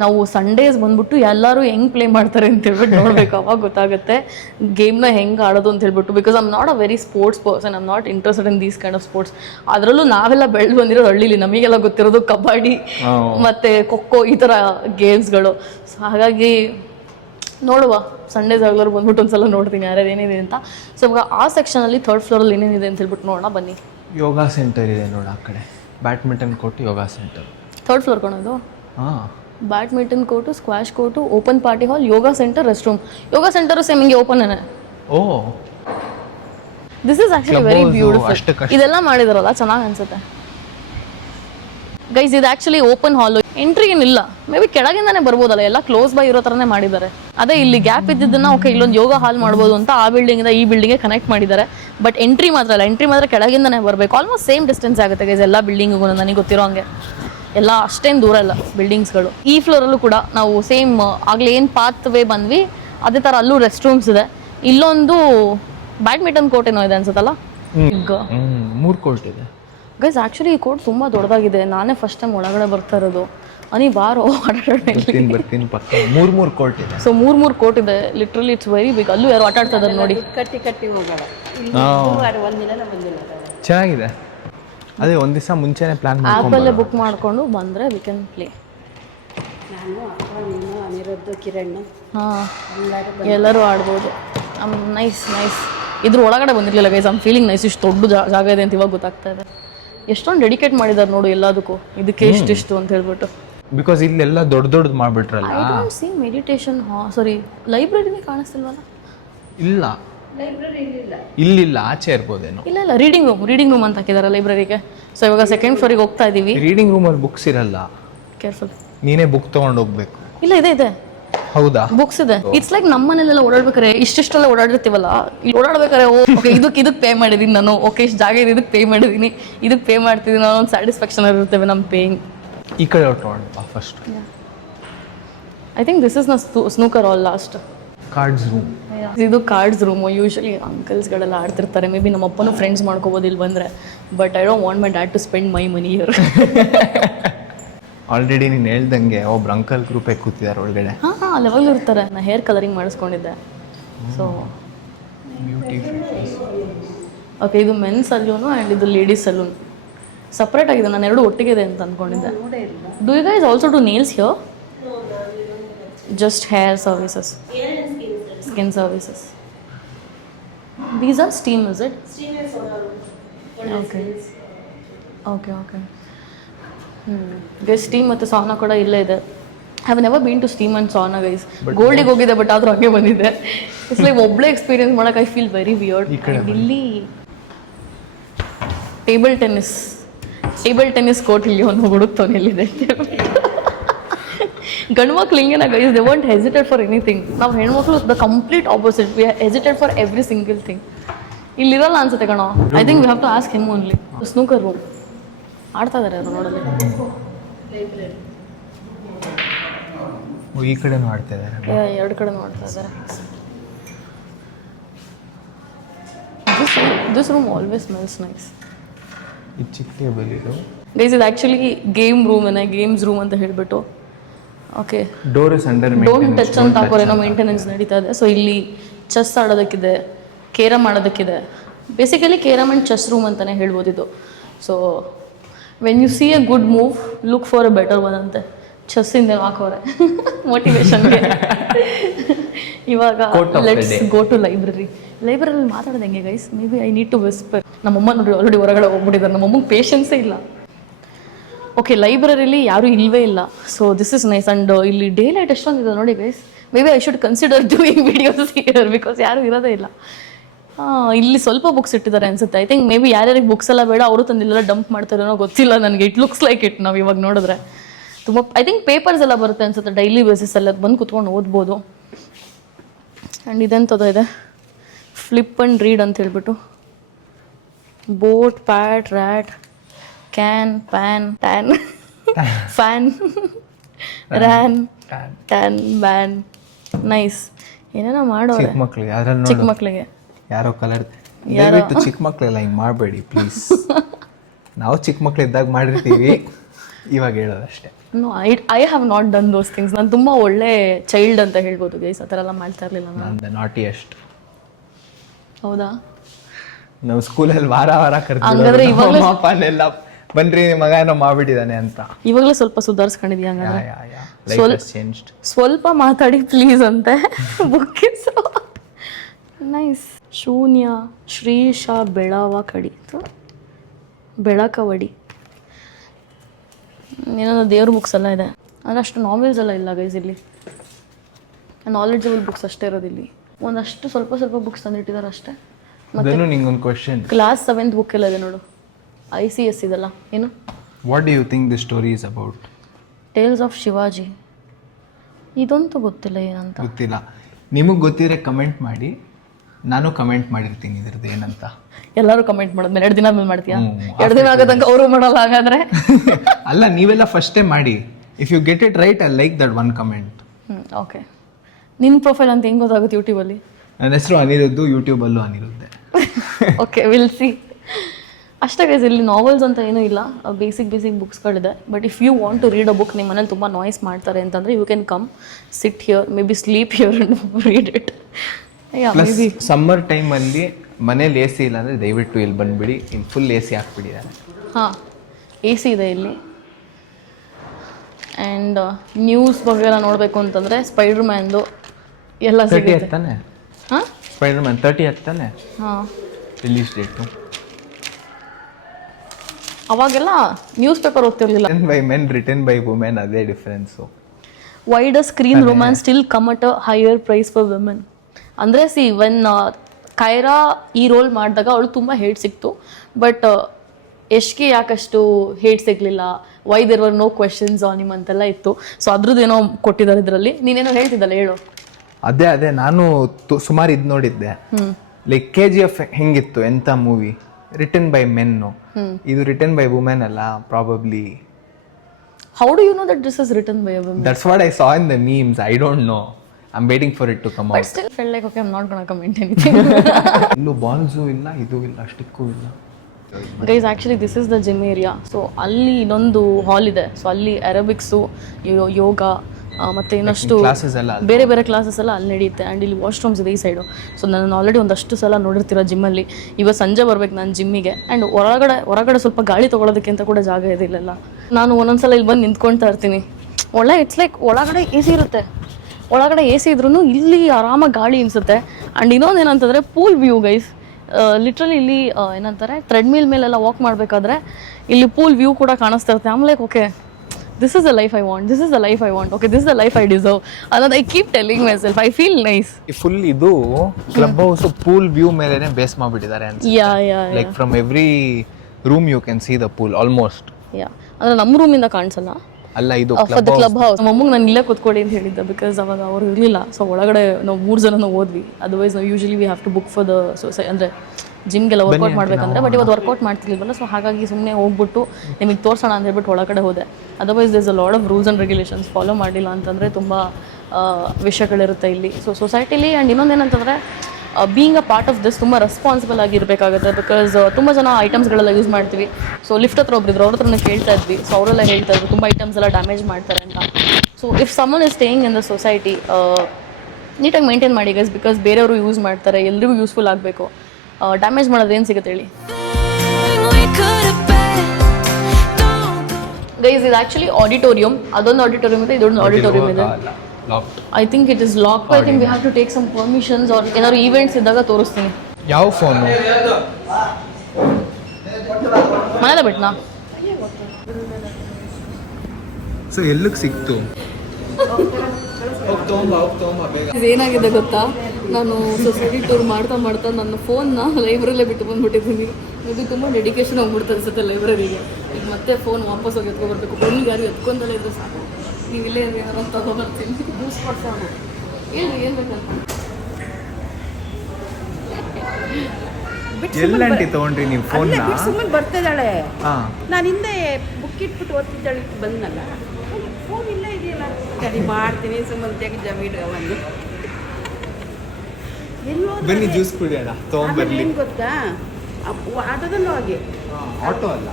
ನಾವು ಸಂಡೇಸ್ ಬಂದ್ಬಿಟ್ಟು ಎಲ್ಲರೂ ಹೆಂಗೆ ಪ್ಲೇ ಮಾಡ್ತಾರೆ ಅಂತ ಹೇಳ್ಬಿಟ್ಟು ನೋಡ್ಬೇಕು, ಅವಾಗ ಗೊತ್ತಾಗುತ್ತೆ ಗೇಮ್ನ ಹೆಂಗೆ ಆಡೋದು ಅಂತ ಹೇಳ್ಬಿಟ್ಟು. Because I'm not a very sports person, I'm not interested in these kind of sports. ಅದರಲ್ಲೂ ನಾವೆಲ್ಲ ಬೆಳೆದು ಬಂದಿರೋದು ಹಳ್ಳಿಲಿ, ನಮಗೆಲ್ಲ ಗೊತ್ತಿರೋದು ಕಬಡ್ಡಿ ಮತ್ತು ಖೋಖೋ ಈ ಥರ ಗೇಮ್ಸ್ಗಳು. ಸೊ ಹಾಗಾಗಿ ನೋಡುವ, ಸಂಡೇಸ್ ಆಗ್ಲೂ ಬಂದ್ಬಿಟ್ಟು ಒಂದ್ಸಲ ನೋಡ್ತೀನಿ ಯಾರ್ಯಾರು ಏನಿದೆ ಅಂತ. ಸೊ ಇವಾಗ ಆ ಸೆಕ್ಷನಲ್ಲಿ 3rd ಫ್ಲೋರಲ್ಲಿ ಏನೇನಿದೆ ಅಂತ ಹೇಳ್ಬಿಟ್ಟು ನೋಡೋಣ ಬನ್ನಿ. ಯೋಗ ಸೆಂಟರ್ ಇದೆ ನೋಡಿ ಆ ಕಡೆ, badminton court, yoga centre. 3rd floor ಕೊಡೋದು. ಹಾಂ, badminton court, squash court, open party hall, yoga centre, rest room. Yoga centre same ಹಿಂಗೆ ಓಪನ್ ಏನೇ. Oh this is actually very beautiful. ಇದೆಲ್ಲ ಮಾಡಿದಾರಲ್ಲ ಚೆನ್ನಾಗಿ ಅನ್ಸುತ್ತೆ ಗೈಸ್. ಇದು ಆಕ್ಚುಲಿ ಓಪನ್ ಹಾಲ್, ಎಂಟ್ರಿ ಏನಿಲ್ಲ. ಮೇ ಬಿ ಕೆಳಗಿಂದಾನೆ ಬರ್ಬೋದಲ್ಲ, ಎಲ್ಲ ಕ್ಲೋಸ್ ಬೈ ಇರೋ ಥರನೇ ಮಾಡಿದ್ದಾರೆ. ಅದೇ ಇಲ್ಲಿ ಗ್ಯಾಪ್ ಇದ್ದಿದ್ದನ್ನ ಓಕೆ ಇಲ್ಲೊಂದು ಯೋಗ ಹಾಲ್ ಮಾಡ್ಬೋದು ಅಂತ ಆ ಬಿಲ್ಡಿಂಗಿಂದ ಈ ಬಿಲ್ಡಿಂಗ್ಗೆ ಕನೆಕ್ಟ್ ಮಾಡಿದ್ದಾರೆ. ಬಟ್ ಎಂಟ್ರಿ ಮಾತ್ರ ಅಲ್ಲ, ಎಂಟ್ರಿ ಮಾತ್ರ ಕೆಳಗಿಂದಾನೆ ಬರಬೇಕು. ಆಲ್ಮೋಸ್ಟ್ ಸೇಮ್ ಡಿಸ್ಟೆನ್ಸ್ ಆಗುತ್ತೆ ಗೈಸ್ ಎಲ್ಲ ಬಿಲ್ಡಿಂಗಿಗೂ, ನನಗೆ ಗೊತ್ತಿರೋ ಹಂಗೆ ಎಲ್ಲ ಅಷ್ಟೇನು ದೂರ ಇಲ್ಲ ಬಿಲ್ಡಿಂಗ್ಸ್ಗಳು. ಈ ಫ್ಲೋರಲ್ಲೂ ಕೂಡ ನಾವು ಸೇಮ್ ಆಗಲೇ ಏನು ಪಾತ್ ವೇ ಬಂದ್ವಿ ಅದೇ ಥರ ಅಲ್ಲೂ ರೆಸ್ಟ್ ರೂಮ್ಸ್ ಇದೆ. ಇಲ್ಲೊಂದು ಬ್ಯಾಡ್ಮಿಂಟನ್ ಕೋರ್ಟ್ ಏನೋ ಇದೆ ಅನ್ಸುತ್ತಲ್ಲ. ಈಗ 3 ಕೋರ್ಟ್ ಇದೆ ಗೈಸ್. ಆ್ಯಕ್ಚುಲಿ ಈ ಕೋರ್ಟ್ ತುಂಬ ದೊಡ್ಡದಾಗಿದೆ. ನಾನೇ ಫಸ್ಟ್ ಟೈಮ್ ಒಳಗಡೆ ಬರ್ತಾ ಇರೋದು. ಅನಿ ಬಾರೋ ಬರ್ತೀನಿ ಪಕ್ಕ. 3 ಕೋರ್ಟ್ ಇದೆ. ಸೊ 3 ಕೋರ್ಟ್ ಇದೆ. Literally it's very big. ಅಲ್ಲೂ ಯಾರು ಆಟ ಆಡ್ತಾ ಇದ್ದಾರೆ ನೋಡಿ. ಕಟ್ಟಿ ಹೋಗೋಣ. ಚೆನ್ನಾಗಿದೆ. ಅದೇ ಒಂದ್ ದಿವಸ ಮುಂಚೆನೆ ಪ್ಲಾನ್ ಆ್ಯಪಲ್ಲೇ ಬುಕ್ ಮಾಡ್ಕೊಂಡು ಬಂದರೆ ವಿ ಕ್ಯಾನ್ ಪ್ಲೇ. ನಾನು ಅಪ್ಪ ನೀನು ಅನಿರುದ್ಧ ಕಿರಣ್ ಹಾಂ ಎಲ್ಲರೂ ಆಡ್ಬೋದು. Nice nice. ಇದ್ರ ಒಳಗಡೆ ಬಂದಿರಲಿಲ್ಲ ಗೈಸ್. I'm feeling nice. ಇಷ್ಟು ದೊಡ್ಡ ಜಾಗ ಇದೆ ಅಂತ ಇವಾಗ ಗೊತ್ತಾಗ್ತಾ ಇದೆ. ಎಷ್ಟೊಂದು ಡೆಡಿಕೇಟ್ ಮಾಡಿದ್ದಾರೆ ನೋಡು ಎಲ್ಲದಕ್ಕೂ. ಇದಕ್ಕೆ ಇಷ್ಟು ಅಂತ ಹೇಳ್ಬಿಟ್ಟು. ಬಿಕಾಸ್ ಇಲ್ಲೆಲ್ಲ ದೊಡ್ಡದು ಮಾಡ್ಬಿಟ್ರಲ್ಲ. ಐ ಡೋಂಟ್ ಸಿ ಮೆಡಿಟೇಷನ್ ಸಾರಿ ಲೈಬ್ರರಿನೇ ಕಾಣಿಸ್ತಿಲ್ವಲ್ಲ. ಇಲ್ಲ ಲೈಬ್ರರಿ ಇಲ್ಲಿಲ್ಲ, ಆಚೆ ಇರ್ಬೋದೇನೋ. ಇಲ್ಲ ರೀಡಿಂಗ್ ರೂಮ್ ಅಂತ ಹಾಕಿದ್ದಾರೆ ಲೈಬ್ರರಿಗೆ. ಸೊ ಇವಾಗ ಸೆಕೆಂಡ್ ಫ್ಲೋರಿಗೆ ಹೋಗ್ತಾ ಇದೀವಿ. ರೀಡಿಂಗ್ ರೂಮಲ್ಲಿ ಬುಕ್ಸ್ ಇರಲ್ಲ. ಕೇರ್ಫುಲ್. ನೀನೇ ಬುಕ್ ತಗೊಂಡು ಹೋಗ್ಬೇಕು. ಇಲ್ಲ ಇದೆ ಹೌದಾ? ಬುಕ್ಸ್ ಇದೆ. ಇಟ್ಸ್ ಲೈಕ್ ನಮ್ಮ ಮನೇಲೆಲ್ಲ ಓಡಾಡ್ಬೇಕಾರೆ ಇಷ್ಟೆಲ್ಲ ಓಡಾಡಿರ್ತೀವಲ್ಲ, ಇಲ್ಲಿ ಓಡಾಡ್ಬೇಕಾರೆ ಓಕೆ ಇದಕ್ಕೆ ಪೇ ಮಾಡಿದೀನಿ ನಾನು, ಓಕೆ ಇಷ್ಟು ಜಾಗ ಇದೆ ಇದಕ್ಕೆ ಪೇ ಮಾಡಿದೀನಿ, ಇದಕ್ಕೆ ಪೇ ಮಾಡ್ತಿದ್ದೀನಿ ಅನ್ನೋ ಒಂದು ಸ್ಯಾಟಿಸ್ಫ್ಯಾಕ್ಷನ್ ಇರ್ತೇವೆ ನಮ್ಮ ಪೇಯಿಂಗ್. ಈ ಕಡೆ ಹೊರಟೋಣ first. I think this is ನ snooker all last. Cards room. ಇದು ಕಾರ್ಡ್ಸ್ ರೂಮು. ಯೂಶಲಿ ಅಂಕಲ್ಸ್ಗಳೆಲ್ಲ ಆಡ್ತಿರ್ತಾರೆ. ಮೇ ಬಿ ನಮ್ಮ ಅಪ್ಪನೂ ಫ್ರೆಂಡ್ಸ್ ಮಾಡ್ಕೋಬೋದು ಇಲ್ಲಿ ಬಂದರೆ. But I don't want my dad to spend my money here. Already ನೀನು ಹೇಳ್ದಂಗೆ ಒಬ್ರು ಅಂಕಲ್ ಗ್ರೂಪೇ ಕೂತಿದ್ದಾರೆ ಒಳಗಡೆ. ಹಾಂ ಲೆವೆಲ್ ಇರ್ತಾರೆ. ನಾನು ಹೇರ್ ಕಲರಿಂಗ್ ಮಾಡಿಸ್ಕೊಂಡಿದ್ದೆ. ಸೊ ಓಕೆ ಇದು ಮೆನ್ಸ್ ಸಲೂನು ಆ್ಯಂಡ್ ಇದು ಲೇಡೀಸ್ ಸಲೂನ್ ಸಪ್ರೇಟ್ ಆಗಿದೆ. ನಾನು ಎರಡು ಒಟ್ಟಿಗೆ ಇದೆ ಅಂತ ಅಂದ್ಕೊಂಡಿದ್ದೆ. Do you guys also do nails here? Just hair services, skin services. These are steam, is it? Steam and sauna room. Okay. Guys, steam ಮತ್ತು sauna ಕೂಡ ಇಲ್ಲೇ ಇದೆ. I have never been to steam and sauna guys. ಗೋಲ್ಡಿಗೆ ಹೋಗಿದೆ but ಆದ್ರೂ ಹಾಗೆ ಬಂದಿದೆ. It's like ಒಬ್ಳೆ experience ಮಾಡಕ್ಕೆ ಐ ಫೀಲ್ ವೆರಿ ವಿಯರ್ಡ್. ಇಲ್ಲಿ ಟೇಬಲ್ ಟೆನ್ನಿಸ್ ಕೋರ್ಟ್ ಇಲ್ಲಿ ಅವನು ಹುಡುಕ್ತಾನೆ ಎಲ್ಲಿದೆ. ಗಂಡು ಮಕ್ಳು ಹಿಂಗೇನ guys, they want hesitate for anything. ನಾವು ಹೆಣ್ಮಕ್ಳು the complete opposite. We hesitate for every single thing. ಇಲ್ಲಿರಲ್ಲ ಅನ್ಸುತ್ತೆ ಕಣೋ. I think we have to ask him only. Snooker room ಆಡ್ತಾ ಇದಾರೆ ಅದು ನೋಡಲಿ. ಈ ಕಡೆನೂ ಆಡ್ತಾ ಇದ್ದಾರೆ. ಎರಡು ಕಡೆನೂ ಆಡ್ತಾ ಇದ್ದಾರೆ. This room always smells nice. ಈ ಚಿಕ್ಕ ಟೇಬಲ್ ಇದು ಗೈಸ್ ಇದು ಆ್ಯಕ್ಚುಲಿ ಗೇಮ್ಸ್ ರೂಮ್ ಅಂತ ಹೇಳ್ಬಿಟ್ಟು. Okay door is under don't touch ಅಂತ ಹಾಕೋರೇನೋ ಮೇಂಟೆನೆನ್ಸ್ ನಡೀತಾ ಇದೆ. ಸೊ ಇಲ್ಲಿ ಚೆಸ್ ಆಡೋದಕ್ಕಿದೆ, ಕೇರಮ್ ಆಡೋದಕ್ಕಿದೆ. Basically carrom and chess room ಅಂತಲೇ ಹೇಳ್ಬೋದು ಇದು. So when you see a good move look for a better one ಅಂತೆ. ಚೆಸ್ಸಿಂದ ಹಾಕೋರೆ ಮೋಟಿವೇಶನ್ಗೆ. ಇವಾಗ ಲೆಟ್ಸ್ ಗೋ ಟು ಲೈಬ್ರರಿ. ಲೈಬ್ರರಿಯಲ್ಲಿ ಮಾತಾಡೋದು ಹೆಂಗೆ guys? Maybe I need to whisper. ನಮ್ಮಮ್ಮ ನೋಡಿ ಆಲ್ರೆಡಿ ಹೊರಗಡೆ ಹೋಗ್ಬಿಟ್ಟಿದ್ದಾರೆ. ನಮ್ಮಮ್ಮಗೆ ಪೇಷನ್ಸೇ ಇಲ್ಲ. ಓಕೆ ಲೈಬ್ರರಿಲಿ ಯಾರೂ ಇಲ್ಲವೇ ಇಲ್ಲ. So this is nice. And ಇಲ್ಲಿ ಡೇ ಲೈಟ್ ಎಷ್ಟೊಂದಿದೆ ನೋಡಿ guys. Maybe I should consider doing videos here because ಯಾರೂ ಇರೋದೇ ಇಲ್ಲ. ಇಲ್ಲಿ ಸ್ವಲ್ಪ ಬುಕ್ಸ್ ಇಟ್ಟಿದ್ದಾರೆ ಅನ್ಸುತ್ತೆ. ಐ ಥಿಂಕ್ ಮೇ ಬಿ ಯಾರ್ಯಾರಿಗೆ ಬುಕ್ಸ್ ಎಲ್ಲ ಬೇಡ ಅವರು ತಂದಿಲ್ಲ ಡಂಪ್ ಮಾಡ್ತಾರೇನೋ ಗೊತ್ತಿಲ್ಲ ನನಗೆ. It looks like it. ನಾವು ಇವಾಗ ನೋಡಿದ್ರೆ ತುಂಬ ಐ ಥಿಂಕ್ ಪೇಪರ್ಸ್ ಎಲ್ಲ ಬರುತ್ತೆ ಅನ್ಸುತ್ತೆ ಡೈಲಿ ಬೇಸಿಸಲ್ಲಿ. ಅದು ಬಂದು ಕುತ್ಕೊಂಡು ಓದ್ಬೋದು. ಆ್ಯಂಡ್ ಇದೆಂಥದ್ದು ಇದೆ ಫ್ಲಿಪ್ ಆ್ಯಂಡ್ ರೀಡ್ ಅಂತ ಹೇಳ್ಬಿಟ್ಟು. Boat, pat, rat, can, pan, tan, fan, ran, tan, ban. Nice. ಏನೇನೋ ಮಾಡೋದು ಚಿಕ್ಕ ಮಕ್ಕಳಿಗೆ. ಯಾರೋ ಕಲರ್ ದಯವಿಟ್ಟು ಚಿಕ್ಕ ಮಕ್ಕಳೆಲ್ಲ ಹಿಂಗೆ ಮಾಡಬೇಡಿ ಪ್ಲೀಸ್. ನಾವು ಚಿಕ್ಕ ಮಕ್ಕಳಿದ್ದಾಗ ಮಾಡಿರ್ತೀವಿ, ಇವಾಗ ಹೇಳೋದಷ್ಟೇ. No I have not done those things. ನಾನು ತುಂಬ ಒಳ್ಳೆ ಚೈಲ್ಡ್ ಅಂತ ಹೇಳ್ಬೋದು ಗೈಸ್. ಆ ಥರ ಎಲ್ಲ ಮಾಡ್ತಾ ಇರಲಿಲ್ಲ ನಾನು. ನಾಟಿಯೆಸ್ಟ್. ಹೌದಾ? ನಾವು ಸ್ಕೂಲಲ್ಲಿ ವಾರ ಹಂಗಾದ್ರೆ ಇವಾಗ ಅಪ್ಪನೆಲ್ಲ ಬನ್ರಿ ಮಗ ಏನೋ ಮಾಡ್ಬಿಟ್ಟಿದ್ದಾನೆ ಅಂತ. ಇವಾಗಲೇ ಸ್ವಲ್ಪ ಸುಧಾರಿಸ್ಕೊಂಡಿದ್ಯಾ? ಸ್ವಲ್ಪ ಮಾತಾಡಿ ಪ್ಲೀಸ್ ಅಂತೆ. Book nice. ಶೂನ್ಯ ಶ್ರೀಶ ಬೆಳವಕಡಿ ಬೆಳಕವಡಿ ಏನೋ ದೇವ್ರ ಬುಕ್ಸ್ ಎಲ್ಲ ಇದೆ. ಅಂದರೆ ಅಷ್ಟು ನಾವೆಲ್ಸ್ ಎಲ್ಲ ಇಲ್ಲ ಗೈಸ್ ಇಲ್ಲಿ. ನಾಲೆಡ್ಜಬಲ್ ಬುಕ್ಸ್ ಅಷ್ಟೇ ಇರೋದಿಲ್ಲಿ. ಒಂದಷ್ಟು ಸ್ವಲ್ಪ ಸ್ವಲ್ಪ ಬುಕ್ಸ್ ತಂದಿಟ್ಟಿದ್ದಾರೆ ಅಷ್ಟೇ. ಅದನ್ನು ನಿಂಗೊಂದು ಕ್ವೆಶ್ಚನ್. ಕ್ಲಾಸ್ 7th ಬುಕ್ ಎಲ್ಲ ಇದೆ ನೋಡು, ICS ಇದೆಲ್ಲ. ಏನು? What do you think the story is about? Tales of Shivaji. ಇದಂತೂ ಗೊತ್ತಿಲ್ಲ ಏನಂತ. ಗೊತ್ತಿಲ್ಲ. ನಿಮಗೆ ಗೊತ್ತಿದ್ರೆ ಕಮೆಂಟ್ ಮಾಡಿ, ನಾನು ಕಮೆಂಟ್ ಮಾಡಿರ್ತೀನಿ ಇದ್ರದ್ದು ಏನಂತ. ಎಲ್ಲರೂ ಕಮೆಂಟ್ ಮಾಡಿದ್ಮೇಲೆ 2 ದಿನ ಆದ್ಮೇಲೆ ಮಾಡ್ತೀಯಾ? 2 ದಿನ ಆಗೋ ತನಕ ಅವರು ಮಾಡಲ್ಲ ಹಾಗಾದ್ರೆ? ಅಲ್ಲ, ನೀವೆಲ್ಲ ಫಸ್ಟೇ ಮಾಡಿ. If you get it right, I like that one comment. Okay. ನಿನ್ನ ಪ್ರೊಫೈಲ್ ಅಂತ ಹೆಂಗೆ ಗೊತ್ತಾಗುತ್ತೆ ಯೂಟ್ಯೂಬಲ್ಲಿ? ನನ್ನ ಹೆಸರು ಅನಿರುದ್ದು, ಯೂಟ್ಯೂಬಲ್ಲೂ ಅನಿರುದ್ದೆ. Okay, will see. ಅಷ್ಟೇ ಗೈಸ್, ಇಲ್ಲಿ ನಾವೆಲ್ಸ್ ಅಂತ ಏನೂ ಇಲ್ಲ, ಬೇಸಿಕ್ ಬುಕ್ಸ್ಗಳಿದೆ. But if you want to read a book, ನಿಮ್ಮ ಮನೇಲಿ ತುಂಬ ನಾಯ್ಸ್ ಮಾಡ್ತಾರೆ ಅಂತಂದರೆ you can come sit here, maybe sleep here and read it. Plus summer ಟೈಮಲ್ಲಿ ಮನೇಲಿ AC ಇಲ್ಲ ಅಂದರೆ ದಯವಿಟ್ಟು ಇಲ್ಲಿ ಬಂದುಬಿಡಿ. ಇಲ್ಲಿ ಫುಲ್ AC ಹಾಕ್ಬಿಟ್ಟಿದ್ದಾರೆ. ಹಾಂ, AC ಇದೆ ಇಲ್ಲಿ. ಆ್ಯಂಡ್ ನ್ಯೂಸ್ ಬಗ್ಗೆ ಎಲ್ಲ ನೋಡಬೇಕು ಅಂತಂದರೆ ಸ್ಪೈಡರ್ ಮ್ಯಾನ್ದು ಎಲ್ಲ 30 ಸಿಗುತ್ತೆ. ತಾನೆ? ಹಾಂ, ಸ್ಪೈಡರ್ ಮ್ಯಾನ್ 30 ತಾನೆ ಹಾಂ. Release date. ಅವಾಗೆಲ್ಲ ನ್ಯೂಸ್ ಪೇಪರ್ ಓದ್ತಿರ್ಲಿಲ್ಲ. By men written by women, ಅದೇ difference. Why does screen romance still come at a higher price for women? ಅಂದರೆ ವೆನ್ ಕೈರಾ ಈ ರೋಲ್ ಮಾಡಿದಾಗ ಅವಳು ತುಂಬ ಹೇಟ್ ಸಿಕ್ತು, ಬಟ್ ಯಶ್ಗೆ ಯಾಕಷ್ಟು ಹೇಟ್ ಸಿಗಲಿಲ್ಲ, why there were no questions on him ಅಂತೆಲ್ಲ ಇತ್ತು. ಸೊ ಅದ್ರದ್ದು ಏನೋ ಕೊಟ್ಟಿದ್ದಾರೆ ಇದರಲ್ಲಿ. ನೀನೇನೋ ಹೇಳ್ತಿದ್ದಲ್ಲ, ಹೇಳು. ಅದೇ ನಾನು ಸುಮಾರು ಇದು ನೋಡಿದ್ದೆ. ಲೈಕ್ KGF ಹೆಂಗಿತ್ತು, ಎಂಥ ಮೂವಿ, ರಿಟನ್ ಬೈ ಮೆನ್ನು. ಇದು ರಿಟನ್ ಬೈ ವುಮೆನ್ ಅಲ್ಲ, probably. How do you know that this is written by a women? That's what I saw in the memes. I don't know. I'm waiting for it to come out. But still felt like, okay, I'm not going to comment anything. ಇಲ್ಲೂ balls ಇಲ್ಲ, ಇದು ಇಲ್ಲ, stick ಇಲ್ಲ. Guys, actually this is the gym area. So ಅಲ್ಲಿ ಇನ್ನೊಂದು ಹಾಲ್ ಇದೆ. So ಅಲ್ಲಿ ಅರೋಬಿಕ್ಸು, ಯೋಗ ಮತ್ತು ಇನ್ನಷ್ಟು ಕ್ಲಾಸಸ್ ಎಲ್ಲ ಬೇರೆ ಕ್ಲಾಸಸ್ ಎಲ್ಲ ಅಲ್ಲಿ ನಡೆಯುತ್ತೆ. ಆ್ಯಂಡ್ ಇಲ್ಲಿ ವಾಶ್ರೂಮ್ಸ್ ಇದೆ ಈ ಸೈಡು. ಸೊ ನಾನು ಆಲ್ರೆಡಿ ಒಂದಷ್ಟು ಸಲ ನೋಡಿರ್ತೀರ ಜಿಮ್ಮಲ್ಲಿ. ಇವತ್ತು ಸಂಜೆ ಬರ್ಬೇಕು ನಾನು ಜಿಮ್ಮಿಗೆ. ಆ್ಯಂಡ್ ಹೊರಗಡೆ ಸ್ವಲ್ಪ ಗಾಳಿ ತೊಗೊಳೋದಕ್ಕೆ ಅಂತ ಕೂಡ ಜಾಗ ಇದೆ ಇಲ್ಲೆಲ್ಲ. ನಾನು ಒಂದೊಂದ್ಸಲ ಇಲ್ಲಿ ಬಂದು ನಿಂತ್ಕೊಳ್ತಾ ಇರ್ತೀನಿ. ಇಟ್ಸ್ ಲೈಕ್ ಒಳಗಡೆ AC ಇರುತ್ತೆ, ಒಳಗಡೆ AC ಇದ್ರೂ ಇಲ್ಲಿ ಆರಾಮಾಗಿ ಗಾಳಿ ಅನಿಸುತ್ತೆ. ಆ್ಯಂಡ್ ಇನ್ನೊಂದು ಏನಂತಂದರೆ ಪೂಲ್ ವ್ಯೂ ಗೈಸ್. ಲಿಟ್ರಲಿ ಇಲ್ಲಿ ಏನಂತಾರೆ, ಥ್ರೆಡ್ಮಿಲ್ ಮೇಲೆಲ್ಲ ವಾಕ್ ಮಾಡಬೇಕಾದ್ರೆ ಇಲ್ಲಿ ಪೂಲ್ ವ್ಯೂ ಕೂಡ ಕಾಣಿಸ್ತಾ ಇರುತ್ತೆ. ಆಮೇಲೆ okay, this is the life I want, this is the life I want, okay this is the life I deserve ಅನ್ನೋದು I keep telling myself. I feel nice. Full ಇದು clubhouse pool view ಮೇಲೆನೆ base ಮಾಡಿಬಿಟ್ಟಿದ್ದಾರೆ ಅಂತ. Yeah like from every room you can see the pool almost. Yeah, ಅಂದರೆ ನಮ್ಮ ರೂಮಿಂದ ಕಾಣಿಸಲ್ಲ. ಅಲ್ಲ, ಇದು ಕ್ಲಬ್ ಹೌಸ್. ನಮ್ಮಮ್ಮಗೆ ನಾನು ಇಲ್ಲೇ ಕೂತ್ಕೊಳ್ಳಿ ಅಂತ ಹೇಳಿದ್ದೆ, ಬಿಕಾಸ್ ಅವಾಗ ಅವರು ಇರಲಿಲ್ಲ. ಸೊ ಒಳಗಡೆ ನಾವು 3 ಜನ ಹೋದ್ವಿ. ಅದರ್ವೈಸ್ ನಾವು usually we have to book for the ಅಂದರೆ ಜಿಮ್ಗೆಲ್ಲ ವರ್ಕೌಟ್ ಮಾಡಬೇಕಂದ್ರೆ. ಬಟ್ ಇವತ್ತು ವರ್ಕೌಟ್ ಮಾಡ್ತಿರ್ಲಿಲ್ವಲ್ಲ, ಸೊ ಹಾಗಾಗಿ ಸುಮ್ಮನೆ ಹೋಗ್ಬಿಟ್ಟು ನಿಮಗೆ ತೋರಿಸೋಣ ಅಂತ ಹೇಳ್ಬಿಟ್ಟು ಒಳಗಡೆ ಹೋದೆ. Otherwise there's a lot of rules and regulations. Follow ಮಾಡಿಲ್ಲ ಅಂತಂದರೆ ತುಂಬ ವಿಷಯಗಳಿರುತ್ತೆ ಇಲ್ಲಿ. ಸೊ ಸೊಸೈಟಿಲಿ. ಆ್ಯಂಡ್ ಇನ್ನೊಂದೇನಂತಂದರೆ being a part of this ತುಂಬ ರೆಸ್ಪಾನ್ಸಿಬಲ್ ಆಗಿರಬೇಕಾಗುತ್ತೆ. ಬಿಕಾಸ್ ತುಂಬ ಜನ ಐಟಮ್ಸ್ಗಳೆಲ್ಲ ಯೂಸ್ ಮಾಡ್ತೀವಿ. ಸೊ ಲಿಫ್ಟ್ ಹತ್ರ ಒಬ್ಬರಿದ್ರು, ಅವ್ರ ಹತ್ರನೇ ಕೇಳ್ತಾ ಇದ್ವಿ. ಸೊ ಅವರೆಲ್ಲ ಹೇಳ್ತಾ ಇದ್ರು ತುಂಬ ಐಟಮ್ಸ್ ಎಲ್ಲ ಡ್ಯಾಮೇಜ್ ಮಾಡ್ತಾರೆ ಅಂತ. So if someone is staying in the society, ನೀಟಾಗಿ ಮೇಂಟೈನ್ ಮಾಡಿ ಗೈಸ್, ಬಿಕಾಸ್ ಬೇರೆಯವರು ಯೂಸ್ ಮಾಡ್ತಾರೆ, ಎಲ್ರಿಗೂ ಯೂಸ್ಫುಲ್ ಆಗಬೇಕು. ಡ್ಯಾಮೇಜ್ ಮಾಡೋದು ಏನು ಸಿಗುತ್ತೆ ಹೇಳಿ ಗೈಸ್? ಇದು ಆ್ಯಕ್ಚುಲಿ ಆಡಿಟೋರಿಯಂ. ಅದೊಂದು ಆಡಿಟೋರಿಯಂ ಇದೆ, ಇದೊಂದು ಆಡಿಟೋರಿಯಂ ಇದೆ. I think it is lock. I think we have to take some permissions or ಏನಾದ್ರು ಈವೆಂಟ್ಸ್ ಇದ್ದಾಗ ತೋರಿಸ್ತೀನಿ. ಯಾವ ಫೋನು? ಮನೇಲೆ ಬಿಟ್ನಾ? ಸೊ ಎಲ್ಲಿಗೆ ಸಿಕ್ತು? ಏನಾಗಿದೆ ಗೊತ್ತಾ, ನಾನು ಸೊಸೈಟಿ ಟೂರ್ ಮಾಡ್ತಾ ನನ್ನ ಫೋನ್ನ ಲೈಬ್ರರಿಲೇ ಬಿಟ್ಟು ಬಂದ್ಬಿಟ್ಟಿದ್ದೀನಿ. ಇದು ತುಂಬ ಡೆಡಿಕೇಶನ್ ಹೋಗ್ಬಿಡ್ತು ಅನ್ಸುತ್ತೆ ಲೈಬ್ರರಿಗೆ. ಈಗ ಮತ್ತೆ ಫೋನ್ ವಾಪಸ್ ಹೋಗಿ ಎತ್ಕೊಬರ್ಬೇಕು. ಬಂದು ಯಾರು ಎತ್ಕೊಂಡಲೇ ಇದ್ರೆ ಸಾಕು. ನೀವು ಇಲ್ಲೇ ಏನಾರು ಅಂತ ತಗೊಬರ್ತೀನಿ. ಜ್ಯೂಸ್ ಕೊಡ್ಸೋಣ. ಹೇಳ್ರಿ, ಏನು ಬೇಕಂತ? ಎಲ್ಲಂಟಿ ತೊಗೊಂಡ್ರಿ ನೀವು ಫೋನ್ನ? ಸುಮ್ಮನೆ ಬರ್ತಿದ್ದಾಳೆ. ನಾನು ಹಿಂದೆ ಬುಕ್ ಇಟ್ಬಿಟ್ಟು ಓದ್ತಿದ್ದಾಳೆ, ಬಂದನಲ್ಲ ಫೋನ್ ಇಲ್ಲ ಇದೆಯಲ್ಲ, ಸರಿ ಮಾಡ್ತೀನಿ ಸುಮ್ಮನೆ ತೆಗೆ ಜಮೀನು ಒಂದು. ಬನ್ನಿ ಜ್ಯೂಸ್ ಕುಡಿಯೋಣ. ತೊಗೊಂಬರ್ಲಿ. ಏನು ಗೊತ್ತಾ, ಆಟೋದಲ್ಲೂ ಹಾಗೆ. ಆಟೋ ಅಲ್ಲ,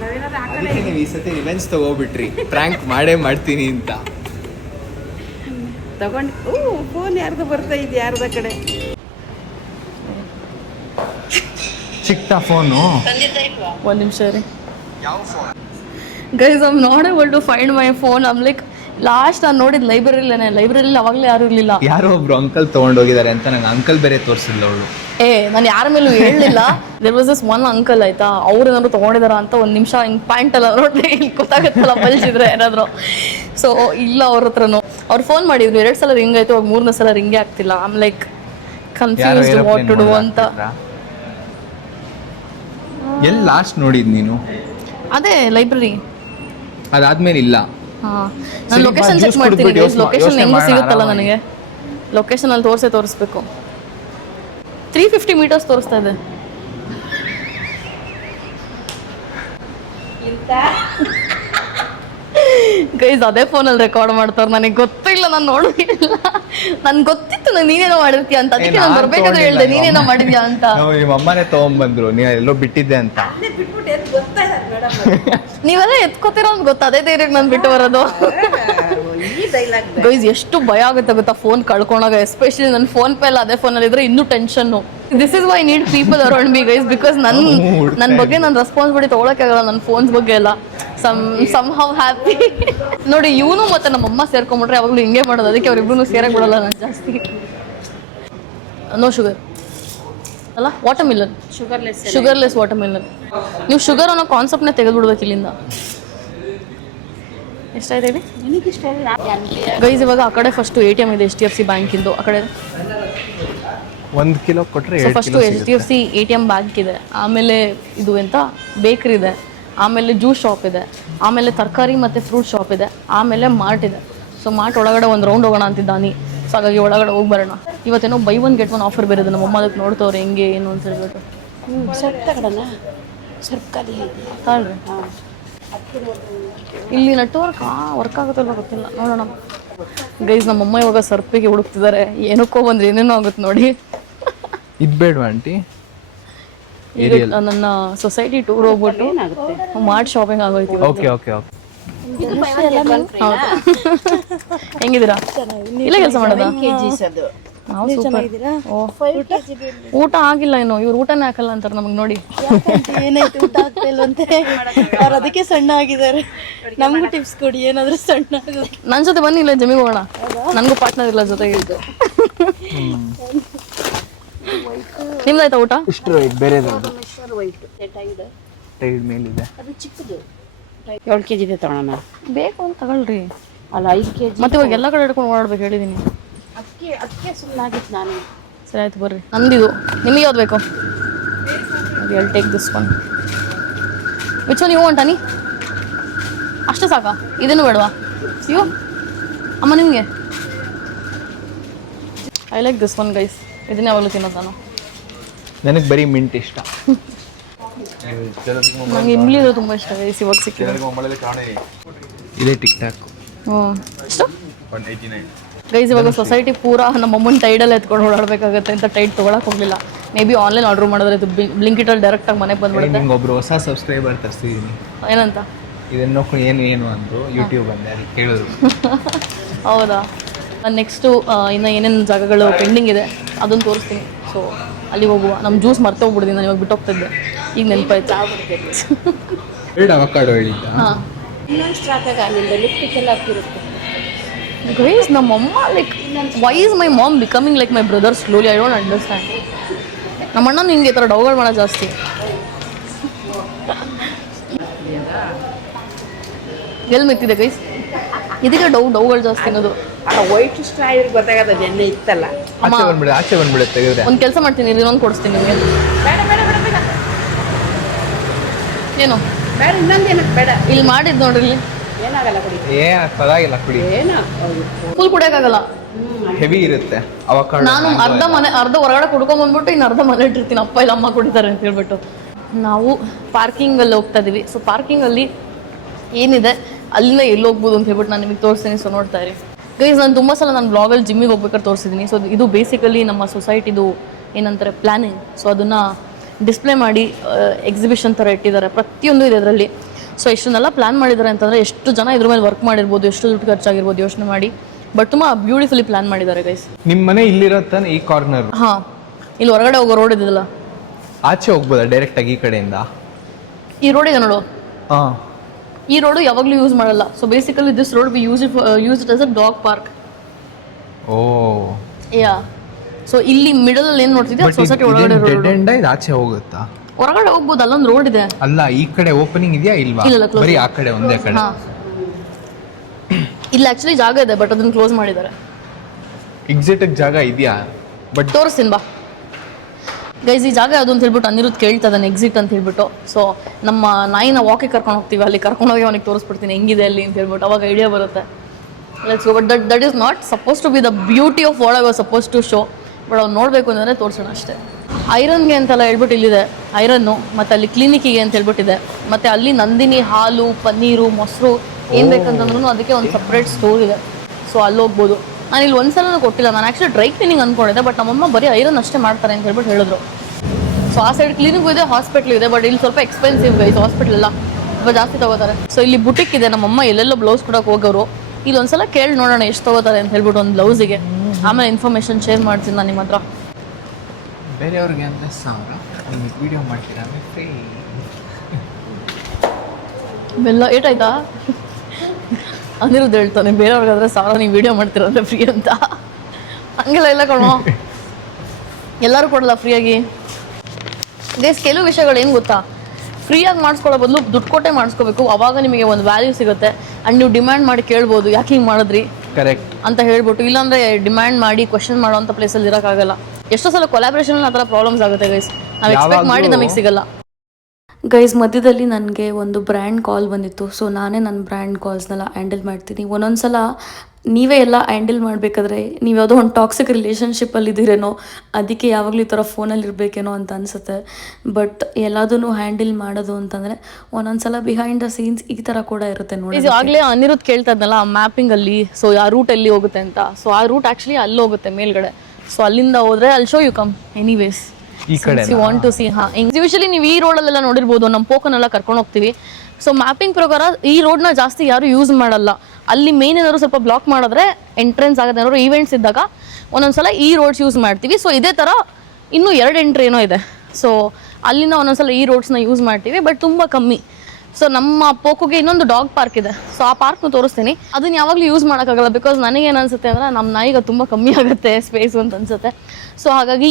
ನಾವೇನಾದ್ರು ಆ ಕಡೆ ಅದಕ್ಕೆ ನೀವು ಈ ಸತಿ ರಿವೆಂಜ್ ತಗೋಬಿಟ್ರಿ, ಪ್ರ್ಯಾಂಕ್ ಮಾಡ್ತೀನಿ ಅಂತ ತಗೊಂಡು. ಫೋನ್ ಯಾರ್ದು ಬರ್ತಾ ಇದೆ, ಯಾರ್ದ ಕಡೆ ಸಿಕ್ತಾ ಫೋನು? ಒಂದು ನಿಮಿಷ ರೀ ಯಾವ phone? Guys, I am not able to find my phone. I'm like last ನಾನು ನೋಡಿದ್ ಲೈಬ್ರರಿಲಿ ಅವಾಗಲೇ ಯಾರು ಇರ್ಲಿಲ್ಲ. ಯಾರೋ ಒಬ್ರು ಅಂಕಲ್ ತಗೊಂಡೋಗಿದ್ದಾರೆ ಅಂತ ನಂಗೆ ಅಂಕಲ್ ಬೇರೆ ತೋರಿಸಿಲ್ಲ ಅವಳು. ನಾನು ಯಾರ ಮೇಲೂ ಹೇಳಲಿಲ್ಲ. There was this one uncle ಆಯ್ತಾ, ಅವ್ರು ಏನಾದ್ರು ತಗೊಂಡಿದಾರ ಅಂತ ಒಂದು ನಿಮಿಷ ಹಿಂಗೆ ಪಾಯಿಂಟ್ ಎಲ್ಲ ನೋಡಿದ್ರೆ ಇಲ್ಲಿ ಗೊತ್ತಾಗತ್ತಲ್ಲ ಬಲ್ಸಿದ್ರೆ ಏನಾದ್ರು. ಸೊ ಇಲ್ಲ ಅವ್ರ ಹತ್ರನು ಅವ್ರು ಫೋನ್ ಮಾಡಿದ್ರು 2 ಸಲ ರಿಂಗ್ ಆಯ್ತು, ಅವಾಗ 3ನೇ ಸಲ ರಿಂಗೇ ಆಗ್ತಿಲ್ಲ. I am like confused what to do ಅಂತ. ಎಲ್ಲಿ ಲಾಸ್ಟ್ ನೋಡಿದ್ ನೀನು? ಅದೇ ಲೈಬ್ರರಿ. ಅದಾದ್ಮೇಲೆ ಇಲ್ಲ. ನಾನು ಲೊಕೇಶನ್ ಚೆಕ್ ಮಾಡ್ತೀನಿ. ಲೊಕೇಶನ್ ಹೆಂಗೂ ಸಿಗುತ್ತಲ್ಲ ನನಗೆ, ಲೊಕೇಶನ್ ಅಲ್ಲಿ ತೋರಿಸ್ಬೇಕು. 350 ಮೀಟರ್ಸ್ ತೋರಿಸ್ತಾ ಇದೆ. ಗೈಸ್ ಅದೇ ಫೋನಲ್ಲಿ ರೆಕಾರ್ಡ್ ಮಾಡ್ತಾರೆ. ನನಗೆ ಗೊತ್ತಿಲ್ಲ, ನಾನು ನೋಡಿಲ್ಲ. ನನ್ಗೆ ಗೊತ್ತಿತ್ತು ನೀನೇನೋ ಮಾಡಿರ್ತೀಯ ಅಂತ, ಅದಕ್ಕೆ ನಾನು ಬರ್ಬೇಕಾದ್ರೆ ಹೇಳ್ದೆ ನೀನೇನೋ ಮಾಡಿದ್ಯಾ ಅಂತ. ನಿಮ್ಮ ಅಮ್ಮನೇ ತಗೊಂಡ್ಬಂದ್ರು, ನೀ ಎಲ್ಲೋ ಬಿಟ್ಟಿದ್ದೆ ಅಂತ. ನೀವೆಲ್ಲ ಎತ್ಕೋತಿರೋ ಅಂತ ಗೊತ್ತಾ, ಅದೇ ಧೈರ್ಯಕ್ಕೆ ನಾನು ಬಿಟ್ಟು ಬರೋದು. ಗೈಸ್ ಎಷ್ಟು ಭಯ ಆಗುತ್ತೆ ಗೊತ್ತಾ ಫೋನ್ ಕಳ್ಕೊಂಡಾಗ, ಎಸ್ಪೆಷಲಿ ನನ್ನ ಫೋನ್ ಪೇ ಎಲ್ಲ ಅದೇ ಫೋನಲ್ಲಿ ಇದ್ರೆ ಇನ್ನೂ tension. This is why need people around me guys, because ನನ್ನ ಬಗ್ಗೆ ನಾನು ರೆಸ್ಪಾನ್ಸಿಬಿಲಿಟಿ ತೊಗೊಳಕ್ಕಾಗಲ್ಲ, ನನ್ನ ಫೋನ್ಸ್ ಬಗ್ಗೆ ಎಲ್ಲ. Somehow happy. ನೋಡಿ ಇವನು ಮತ್ತೆ ನಮ್ಮಮ್ಮ ಸೇರ್ಕೊಂಡ್ಬಿಟ್ರೆ ಯಾವಾಗಲೂ ಹಿಂಗೆ ಮಾಡೋದು, ಅದಕ್ಕೆ ಅವ್ರಿಬ್ರು ಸೇರಕ್ಕೆ ಬಿಡಲ್ಲ ನಾನು ಜಾಸ್ತಿ. ನೋ ಶುಗರ್ ಅಲ್ಲ, water Milan, sugarless water Milan. ನೀವು ಶುಗರ್ ಅನ್ನೋ ಕಾನ್ಸೆಪ್ಟ್ನೇ ತೆಗೆದುಬಿಡ್ಬೇಕು ಇಲ್ಲಿಂದ. ಎಷ್ಟಾಯ್ತು ಹೇಳಿ ಗೈಸ್? ಇವಾಗ ಆ ಕಡೆ ಫಸ್ಟ್ ATM ಇದೆ HDFC ಬ್ಯಾಂಕಿಂದು, ಆ ಕಡೆ 1 ಕಿಲೋ ಕೊಟ್ಟರೆ ಫಸ್ಟು HDFC ATM ಬ್ಯಾಂಕ್ ಇದೆ, ಆಮೇಲೆ ಇದು ಎಂತ ಬೇಕ್ರಿ ಇದೆ, ಆಮೇಲೆ ಜ್ಯೂಸ್ ಶಾಪ್ ಇದೆ, ಆಮೇಲೆ ತರಕಾರಿ ಮತ್ತು ಫ್ರೂಟ್ ಶಾಪ್ ಇದೆ, ಆಮೇಲೆ ಮಾರ್ಟ್ ಇದೆ. ಸೊ ಮಾರ್ಟ್ ಒಳಗಡೆ ಒಂದು ರೌಂಡ್ ಹೋಗೋಣ ಅಂತಿದ್ದಾನೆ. ಸೊ ಹಾಗಾಗಿ ಒಳಗಡೆ ಹೋಗಿ ಬರೋಣ. ಇವತ್ತೇನೋ buy 1 get 1 ಆಫರ್ ಬೇರೆ ಇದೆ. ನಮ್ಮಮ್ಮ ಅದಕ್ಕೆ ನೋಡ್ತವ್ರೆ ಹೆಂಗೆ ಏನು ಅಂತ ಹೇಳ್ಬಿಟ್ಟು. ತಾಳ್ರಿ ಇಲ್ಲಿ ನೆಟ್ವರ್ಕ್ ವರ್ಕ್ ಆಗುತ್ತಲ್ಲ ಗೊತ್ತಿಲ್ಲ, ನೋಡೋಣ. ಗೈಸ್ ನಮ್ಮಮ್ಮ ಇವಾಗ ಸರ್ಪಿಗೆ ಹುಡುಕ್ತಿದ್ದಾರೆ, ಏನಕ್ಕೋ ಬಂದ್ರೆ ಏನೇನೋ ಆಗುತ್ತೆ ನೋಡಿ. ಇದು ಬೇಡವಾ ಆಂಟಿ? ಈಗ ನನ್ನ ಸೊಸೈಟಿ ಟೂರ್ ಹೋಗ್ಬಿಟ್ಟು ಮಾರ್ಟ್ ಶಾಪಿಂಗ್ ಆಗೋಯ್ತು. Okay okay okay. ಹೆಂಗಿದ್ದೀರಾ? ಇಲ್ಲ ಕೆಲಸ ಮಾಡೋದಾ? ನಾವು ಸೂಪರ್. ಊಟ ಆಗಿಲ್ಲ ಇನ್ನು, ಇವ್ರು ಊಟನೇ ಹಾಕಲ್ಲ ಅಂತಾರೆ ನಮಗೆ ನೋಡಿ. ಏನಾಯ್ತು ಊಟ ಆಗ್ತಾ ಇಲ್ವಂತೆ, ಅವ್ರು ಅದಕ್ಕೆ ಸಣ್ಣ ಆಗಿದ್ದಾರೆ. ನಮಗೂ ಟಿಪ್ಸ್ ಕೊಡಿ ಏನಾದ್ರೂ ಸಣ್ಣ ಆಗೋದು. ನನ್ನ ಜೊತೆ ಬನ್ನಿ, ಇಲ್ಲ ಜಿಮ್ಮಿಗೆ ಹೋಗೋಣ. ನನಗೂ ಪಾರ್ಟ್ನರ್ ಇಲ್ಲ ಜೊತೆಗೆ. ನಿಮ್ದಾಯ್ತಾ ಊಟ? ಇಷ್ಟು ಬೇರೆದು ಟೈಡ್ ಮೇಲಿದೆ. 7 kg ಇದೆ ತಗೊಳ್ಳೋಣ. ಬೇಕು ಅಂತ ತಗೊಳ್ರಿ. ಅಲ್ಲ 5 kg ಮತ್ತೆ ಇವಾಗ ಎಲ್ಲ ಕಡೆ ಹಿಡ್ಕೊಂಡು ಓಡಾಡ್ಬೇಕು ಹೇಳಿದೀನಿ. ಅದಕ್ಕೆ ಸುಮ್ಮನಾಗಿತ್ತು ನಾನು. ಸರಿ ಆಯ್ತು ಬರ್ರಿ. ನಂದಿದು, ನಿಮಗೆ ಯಾವ್ದು ಬೇಕು? I'll take this one. Which one you want, Annie? ಅಷ್ಟೇ ಸಾಕಾ? ಇದನ್ನು ಬೇಡವಾ? ಅಯ್ಯೋ ಅಮ್ಮ ನಿಮಗೆ. I like this one guys. ಇದನ್ನೇ ಯಾವಾಗಲೂ ತಿನ್ನೋದು ನಾನು. ನನಗೆ ಬರೀ ಮಿಂಟ್ ಇಷ್ಟ. ನಂಗೆ ಇಮ್ಲಿ ಇದು ತುಂಬ ಇಷ್ಟ ಗೈಸ್. ಇವಾಗ ಸಿಕ್ಕಿದೆ. ಇದೇ ಟಿಕ್ ಟಾಕ್. ಎಷ್ಟು ಗೈಸ್? ಇವಾಗ ಸೊಸೈಟಿ ಪೂರಾ ನಮ್ಮಮ್ಮನ ಟೈಡಲ್ಲಿ ಎತ್ಕೊಂಡು ಓಡಾಡಬೇಕಾಗತ್ತೆ ಅಂತ ಟೈಡ್ ತೊಗೊಳಕ್ಕೆ ಹೋಗಲಿಲ್ಲ. ಮೇ ಬಿ ಆನ್ಲೈನ್ ಆರ್ಡರ್ ಮಾಡಿದ್ರೆ ಇದು ಬ್ಲಿಂಕಿಟಲ್ಲಿ ಡೈರೆಕ್ಟಾಗಿ ಮನೆಗೆ ಬಂದ್ಬಿಡುತ್ತೆ. ನಿಮ್ಗೆ ಒಬ್ರು ಹೊಸ ಸಬ್ಸ್ಕ್ರೈಬರ್ ತರಿಸಿದ್ದೀನಿ. ಏನಂತ? ಇದನ್ನು ಏನು ಅಂದರು ಯೂಟ್ಯೂಬ್ ಅಂದೆ, ಅದಕ್ಕೆ ಕೇಳಿದ್ರು. ಹೌದಾ? ನೆಕ್ಸ್ಟು ಇನ್ನು ಏನೇನು ಜಾಗಗಳು ಪೆಂಡಿಂಗ್ ಇದೆ ಅದನ್ನು ತೋರಿಸ್ತೀನಿ. ಸೊ ಅಲ್ಲಿಗೆ ಹೋಗುವ. ನಮ್ಮ ಜ್ಯೂಸ್ ಮರ್ತೆ ಹೋಗ್ಬಿಡ್ತೀನಿ ನಾನು, ಇವಾಗ ಬಿಟ್ಟು ಹೋಗ್ತಿದ್ದೆ, ಈಗ ನೆನಪಾಯ್ತು. ಎರಡು ಅವಕಾಡೋ ಹೇಳಿದ್ದ. ಹಾಂ ಇನ್ನೊಂದು ಸ್ಟಾಕಾಗ ಅಲ್ಲಿಂದ ಲಿಫ್ಟಿಗೆಲ್ಲ ಹಾಕಿರುತ್ತೆ. ಗೈಸ್ ನಮ್ಮಮ್ಮ like why is my mom becoming like my brother slowly? I don't understand. ನಮ್ಮ ಅಣ್ಣ ನಿಂಗೆ ಈ ಥರ ಡೌಗಳು ಮಾಡೋದು ಜಾಸ್ತಿ. ಎಲ್ಲಿ ಮಿಕ್ತಿದೆ ಗೈಸ್? ಇದಕ್ಕೆ ಡೌಗಳು ಜಾಸ್ತಿ ಅನ್ನೋದು. ವೈಟ್ ಇಷ್ಟ ಆದ್ರೆ ಗೊತ್ತಾಗದ ನೆನ್ನೆ ಇತ್ತಲ್ಲ. ಆಚೆ ಬಂದ್ಬಿಡುತ್ತೆ ತೆಗೆದ್ರೆ. ಒಂದು ಕೆಲಸ ಮಾಡ್ತೀನಿ, ಇನ್ನೊಂದು ಕೊಡಿಸ್ತೀನಿ ನಿಮಗೆ. ಬೇಡ ಬೇಡ ಬೇಡ ಬೇಡ ಏನು ಬೇಡ, ಇನ್ನೊಂದು ಏನಕ್ಕೆ ಬೇಡ. ಇಲ್ಲಿ ಮಾಡಿದ್ದು ನೋಡ್ರಿ, ಇಲ್ಲಿ ಏನಾಗಲ್ಲ ಕುಡಿ. ಪರವಾಗಿಲ್ಲ ಕುಡಿ. ಫುಲ್ ಕುಡಿಯೋಕ್ಕಾಗಲ್ಲ, ಹೆವಿ ಇರುತ್ತೆ ಅವಕಾಡೋ. ನಾನು ಅರ್ಧ ಹೊರಗಡೆ ಕುಡ್ಕೊಂಬಂದ್ಬಿಟ್ಟು ಇನ್ನು ಅರ್ಧ ಮನೆ ಇಟ್ಟಿರ್ತೀನಿ. ಅಪ್ಪ ಇಲ್ಲ ಅಮ್ಮ ಕುಡಿತಾರೆ ಅಂತ ಹೇಳ್ಬಿಟ್ಟು. ನಾವು ಪಾರ್ಕಿಂಗಲ್ಲಿ ಹೋಗ್ತಾ ಇದೀವಿ. ಸೊ ಪಾರ್ಕಿಂಗಲ್ಲಿ ಏನಿದೆ ಅಲ್ಲಿಂದ ಎಲ್ಲಿ ಹೋಗ್ಬೋದು ಅಂತ ಹೇಳ್ಬಿಟ್ಟು ನಾನು ನಿಮಗೆ ತೋರಿಸ್ತೀನಿ. ಸೊ ನೋಡ್ತಾ ಇರಿ ಗೈಸ್. ನಾನು ತುಂಬ ಸಲ ನಾನು ಬ್ಲಾಗಲ್ಲಿ ಜಿಮ್ಮಿಗೆ ಹೋಗ್ಬೇಕಾದ್ರೆ ತೋರಿಸಿದ್ದೀನಿ. ಸೊ ಇದು ಬೇಸಿಕಲಿ ನಮ್ಮ ಸೊಸೈಟಿದು ಏನಂತಾರೆ ಪ್ಲ್ಯಾನಿಂಗ್. ಸೊ ಅದನ್ನು ಡಿಸ್ಪ್ಲೇ ಮಾಡಿ ಎಕ್ಸಿಬಿಷನ್ ಥರ ಇಟ್ಟಿದ್ದಾರೆ, ಪ್ರತಿಯೊಂದು ಇದೆ ಅದರಲ್ಲಿ. ಸೊ ಇಷ್ಟನ್ನೆಲ್ಲ ಪ್ಲ್ಯಾನ್ ಮಾಡಿದ್ದಾರೆ ಅಂತಂದರೆ ಎಷ್ಟು ಜನ ಇದ್ರ ಮೇಲೆ ವರ್ಕ್ ಮಾಡಿರ್ಬೋದು, ಎಷ್ಟು ದುಡ್ಡು ಖರ್ಚಾಗಿರ್ಬೋದು ಯೋಚನೆ ಮಾಡಿ. ಬಟ್ ತುಂಬ ಬ್ಯೂಟಿಫುಲಿ ಪ್ಲ್ಯಾನ್ ಮಾಡಿದ್ದಾರೆ ಗೈಸ್. ನಿಮ್ಮ ಮನೆ ಇಲ್ಲಿರತ್ತಾನೆ ಈ ಕಾರ್ನರ್? ಹಾಂ, ಇಲ್ಲಿ ಹೊರಗಡೆ ಹೋಗೋ ರೋಡ್ ಇದೆಯಲ್ಲ, ಆಚೆ ಹೋಗ್ಬೋದಾ ಡೈರೆಕ್ಟಾಗಿ ಈ ಕಡೆಯಿಂದ? ಈ ರೋಡಿಗೆ ನೋಡು. ಹಾಂ ಈ ರೋಡು ಯಾವಾಗಲೂ ಯೂಸ್ ಮಾಡಲ್ಲ. So basically this road we use it as a dog park. Oh yeah. So ಇಲ್ಲಿ ಮಿಡಲ್ ಅಲ್ಲಿ ಏನ್ ನೋಡ್ತಿದ್ದೆ ಸೊಸೈಟಿ ಒಳಗಡೆ ಡೆಡ್ ಎಂಡ್ ಇದು ಆಚೆ ಹೋಗುತ್ತಾ? ಹೊರಗಡೆ ಹೋಗ್ಬೋದು, ಅಲ್ಲೊಂದು ರೋಡ್ ಇದೆ. ಅಲ್ಲ ಈ ಕಡೆ ಓಪನಿಂಗ್ ಇದೆಯಾ ಇಲ್ವಾ? ಇಲ್ಲ, close ಬರೀ ಆ ಕಡೆ ಒಂದೇ ಕಡೆ. ಹಾ, ಇಲ್ಲಿ ಆಕ್ಚುಲಿ ಜಾಗ ಇದೆ ಬಟ್ ಅದನ್ನ ಕ್ಲೋಸ್ ಮಾಡಿದ್ದಾರೆ. ಎಕ್ಸಿಟ್ ಜಾಗ ಇದೆಯಾ? ಬಟ್ ತೋರಿಸ್ತೀನಿ ಬಾ ಗೈಸ್. ಈ ಜಾಗ ಯಾವುದು ಅಂತ ಹೇಳ್ಬಿಟ್ಟು ಅನಿರುದ್ಧ್ ಕೇಳ್ತಾ ಇದ್ದಾನೆ, ಎಕ್ಸಿಟ್ ಅಂತ ಹೇಳ್ಬಿಟ್ಟು. ಸೊ ನಮ್ಮ ನಾಯಿನ ವಾಕಿಗೆ ಕರ್ಕೊಂಡು ಹೋಗ್ತೀವಿ, ಅಲ್ಲಿ ಕರ್ಕೊಂಡೋಗಿ ಅವನಿಗೆ ತೋರಿಸ್ಬಿಡ್ತೀನಿ ಹೆಂಗಿದೆ ಅಲ್ಲಿ ಅಂತ ಹೇಳ್ಬಿಟ್ಟು, ಅವಾಗ ಐಡಿಯಾ ಬರುತ್ತೆ. Let's go. But that is not suppose to be the beauty of what I was suppose to show. But ಅವ್ನು ನೋಡಬೇಕು ಅಂದರೆ ತೋರಿಸೋಣ ಅಷ್ಟೇ. ಐರನ್ಗೆ ಅಂತೆಲ್ಲ ಹೇಳ್ಬಿಟ್ಟು ಇಲ್ಲಿದೆ ಐರನ್ನು, ಮತ್ತು ಅಲ್ಲಿ ಕ್ಲಿನಿಕ್ಕಿಗೆ ಅಂತ ಹೇಳ್ಬಿಟ್ಟಿದೆ, ಮತ್ತು ಅಲ್ಲಿ ನಂದಿನಿ ಹಾಲು, ಪನ್ನೀರು, ಮೊಸರು ಏನು ಬೇಕಂತಂದ್ರೂ ಅದಕ್ಕೆ ಒಂದು ಸಪ್ರೇಟ್ ಸ್ಟೋರ್ ಇದೆ. ಸೊ ಅಲ್ಲಿ ಹೋಗ್ಬೋದು. ನಾನು ಇಲ್ಲಿ ಒಂದ್ಸಲ ಕೊಟ್ಟಿಲ್ಲ, ನಾನು ಆ್ಯಕ್ಚುಲಿ ಡ್ರೈ ಕ್ಲೀನಿಂಗ್ ಅಂದ್ಕೊಂಡಿದ್ದೆ, ಬಟ್ ನಮ್ಮಮ್ಮ ಬರೀ ಐರನ್ ಅಷ್ಟೇ ಮಾಡ್ತಾರೆ ಅಂತ ಹೇಳ್ಬಿಟ್ಟು ಹೇಳಿದ್ರು. ಸೊ ಆ ಸೈಡ್ ಕ್ಲಿನಿಕ್ ಇದೆ, ಹಾಸ್ಪಿಟ್ಲ್ ಇದೆ, ಬಟ್ ಇಲ್ಲಿ ಸ್ವಲ್ಪ ಎಕ್ಸ್ಪೆನ್ಸಿವ್ ಗೈಸ್. ಹಾಸ್ಪಿಟ್ಲ್ ಎಲ್ಲ ಸ್ವಲ್ಪ ಜಾಸ್ತಿ ತೊಗೋತಾರೆ. ಸೊ ಇಲ್ಲಿ ಬುಟಿಕ್ ಇದೆ, ನಮ್ಮಮ್ಮ ಎಲ್ಲೆಲ್ಲೋ ಬ್ಲೌಸ್ ಕೊಡೋಕೆ ಹೋಗೋರು. ಇಲ್ಲಿ ಒಂದ್ಸಲ ಕೇಳಿ ನೋಡೋಣ ಎಷ್ಟು ತೊಗೋತಾರೆ ಅಂತ ಹೇಳ್ಬಿಟ್ಟು ಒಂದು ಬ್ಲೌಸಿಗೆ. ಆಮೇಲೆ ಇನ್ಫಾರ್ಮೇಷನ್ ಶೇರ್ ಮಾಡ್ತೀನಿ ನಾನು ನಿಮ್ಮ ಹತ್ರ. ಬೇರೆಯವ್ರಿಗೆ ಅಂದರೆ ಸಾವಿರ, ನಿಮಗೆ ವಿಡಿಯೋ ಮಾಡ್ತೀರಾ ಫ್ರೀ. ಬೆಲ್ಲ ಏಟಾಯ್ತಾ? ಅನಿರುದ್ಧ್ ಹೇಳ್ತಾನೆ ಬೇರೆಯವ್ರಿಗಾದ್ರೆ ಸಾವಿರ, ನೀವು ವಿಡಿಯೋ ಮಾಡ್ತೀರಂದ್ರೆ ಫ್ರೀ ಅಂತ. ಹಂಗೆಲ್ಲ ಇಲ್ಲ ಕಣೋ, ಎಲ್ಲರೂ ಕೊಡಲ್ಲ ಫ್ರೀಯಾಗಿ. ಗೈಸ್ ಕೆಲವು ವಿಷಯಗಳು ಏನು ಗೊತ್ತಾ, ಫ್ರೀಯಾಗಿ ಮಾಡಿಸ್ಕೊಳ್ಳೋ ಬದಲು ದುಡ್ಡು ಕೊಟ್ಟೆ ಮಾಡಿಸ್ಕೋಬೇಕು. ಅವಾಗ ನಿಮಗೆ ಒಂದು ವ್ಯಾಲ್ಯೂ ಸಿಗುತ್ತೆ. ಆ್ಯಂಡ್ ನೀವು ಡಿಮ್ಯಾಂಡ್ ಮಾಡಿ ಕೇಳ್ಬೋದು, ಯಾಕೆ ಹಿಂಗೆ ಮಾಡಿದ್ರಿ ಕರೆಕ್ಟ್ ಅಂತ ಹೇಳ್ಬಿಟ್ಟು. ಇಲ್ಲಾಂದರೆ ಡಿಮ್ಯಾಂಡ್ ಮಾಡಿ ಕ್ವಶನ್ ಮಾಡೋವಂಥ ಪ್ಲೇಸಲ್ಲಿ ಇರೋಕ್ಕಾಗಲ್ಲ. ಎಷ್ಟೋ ಸಲ ಕೊಲಾಬ್ರೇಷನ್ ಆ ಥರ ಪ್ರಾಬ್ಲಮ್ಸ್ ಆಗುತ್ತೆ ಗೈಸ್, ನಾವು ಎಕ್ಸ್ಪೆಕ್ಟ್ ಮಾಡಿ ನಮಗೆ ಸಿಗಲ್ಲ. ಗೈಸ್ ಮಧ್ಯದಲ್ಲಿ ನನಗೆ ಒಂದು ಬ್ರ್ಯಾಂಡ್ ಕಾಲ್ ಬಂದಿತ್ತು. ಸೊ ನಾನೇ ನನ್ನ ಬ್ರ್ಯಾಂಡ್ ಕಾಲ್ಸ್ನೆಲ್ಲ ಹ್ಯಾಂಡಲ್ ಮಾಡ್ತೀನಿ. ಒಂದೊಂದು ಸಲ ನೀವೇ ಎಲ್ಲ ಹ್ಯಾಂಡಲ್ ಮಾಡಬೇಕಾದ್ರೆ ನೀವು ಯಾವುದೋ ಒಂದು ಟಾಕ್ಸಿಕ್ ರಿಲೇಷನ್ಶಿಪ್ಪಲ್ಲಿ ಇದ್ದೀರೇನೋ, ಅದಕ್ಕೆ ಯಾವಾಗಲೂ ಈ ಥರ ಫೋನಲ್ಲಿ ಇರಬೇಕೇನೋ ಅಂತ ಅನಿಸುತ್ತೆ. ಬಟ್ ಎಲ್ಲದನ್ನು ಹ್ಯಾಂಡಲ್ ಮಾಡೋದು ಅಂತಂದರೆ ಒಂದೊಂದು ಸಲ ಬಿಹೈಂಡ್ ದ ಸೀನ್ಸ್ ಈ ಥರ ಕೂಡ ಇರುತ್ತೆ ನೋಡಿ. ಆಗಲೇ ಅನಿರುದ್ಧ್ ಕೇಳ್ತಾ ಇದ್ನಲ್ಲ ಮ್ಯಾಪಿಂಗಲ್ಲಿ, ಸೊ ಆ ರೂಟ್ ಎಲ್ಲಿ ಹೋಗುತ್ತೆ ಅಂತ. ಸೊ ಆ ರೂಟ್ ಆ್ಯಕ್ಚುಲಿ ಅಲ್ಲಿ ಹೋಗುತ್ತೆ ಮೇಲ್ಗಡೆ. ಸೊ ಅಲ್ಲಿಂದ ಹೋದರೆ ಅಲ್ಲಿ ಶೋ ಯು ಕಮ್ ಎನಿವೇಸ್ ಈ ಕಡೆ ಯು ವಾಂಟ್ ಟು ಸಿ. ಹಾಂ, ಯೂಶಲಿ ನೀವು ಈ ರೋಡಲ್ಲೆಲ್ಲ ನೋಡಿರ್ಬೋದು, ನಮ್ಮ ಪೋಕನೆಲ್ಲ ಕರ್ಕೊಂಡು ಹೋಗ್ತೀವಿ. ಸೊ ಮ್ಯಾಪಿಂಗ್ ಪ್ರಕಾರ ಈ ರೋಡ್ನ ಜಾಸ್ತಿ ಯಾರು ಯೂಸ್ ಮಾಡಲ್ಲ. ಅಲ್ಲಿ ಮೇನ್ ಏನಾದ್ರು ಸ್ವಲ್ಪ ಬ್ಲಾಕ್ ಮಾಡಿದ್ರೆ ಎಂಟ್ರೆನ್ಸ್ ಆಗುತ್ತೆ, ಏನಾದ್ರು ಈವೆಂಟ್ಸ್ ಇದ್ದಾಗ ಒಂದೊಂದ್ಸಲ ಈ ರೋಡ್ಸ್ ಯೂಸ್ ಮಾಡ್ತೀವಿ. ಸೊ ಇದೇ ಥರ ಇನ್ನೂ 2 ಎಂಟ್ರಿ ಏನೋ ಇದೆ. ಸೊ ಅಲ್ಲಿಂದ ಒಂದೊಂದ್ಸಲ ಈ ರೋಡ್ಸ್ನ ಯೂಸ್ ಮಾಡ್ತೀವಿ, ಬಟ್ ತುಂಬ ಕಮ್ಮಿ. ಸೊ ನಮ್ಮ ಪೋಕೋಗೆ ಇನ್ನೊಂದು ಡಾಗ್ ಪಾರ್ಕ್ ಇದೆ. ಸೊ ಆ ಪಾರ್ಕ್ನ ತೋರಿಸ್ತೀನಿ. ಅದನ್ನ ಯಾವಾಗಲೂ ಯೂಸ್ ಮಾಡೋಕ್ಕಾಗಲ್ಲ, ಬಿಕಾಸ್ ನನಗೇನು ಅನ್ಸುತ್ತೆ ಅಂದರೆ ನಮ್ಮ ನಾಯಿಗೆ ತುಂಬ ಕಮ್ಮಿ ಆಗುತ್ತೆ ಸ್ಪೇಸು ಅಂತ ಅನ್ಸುತ್ತೆ. ಸೊ ಹಾಗಾಗಿ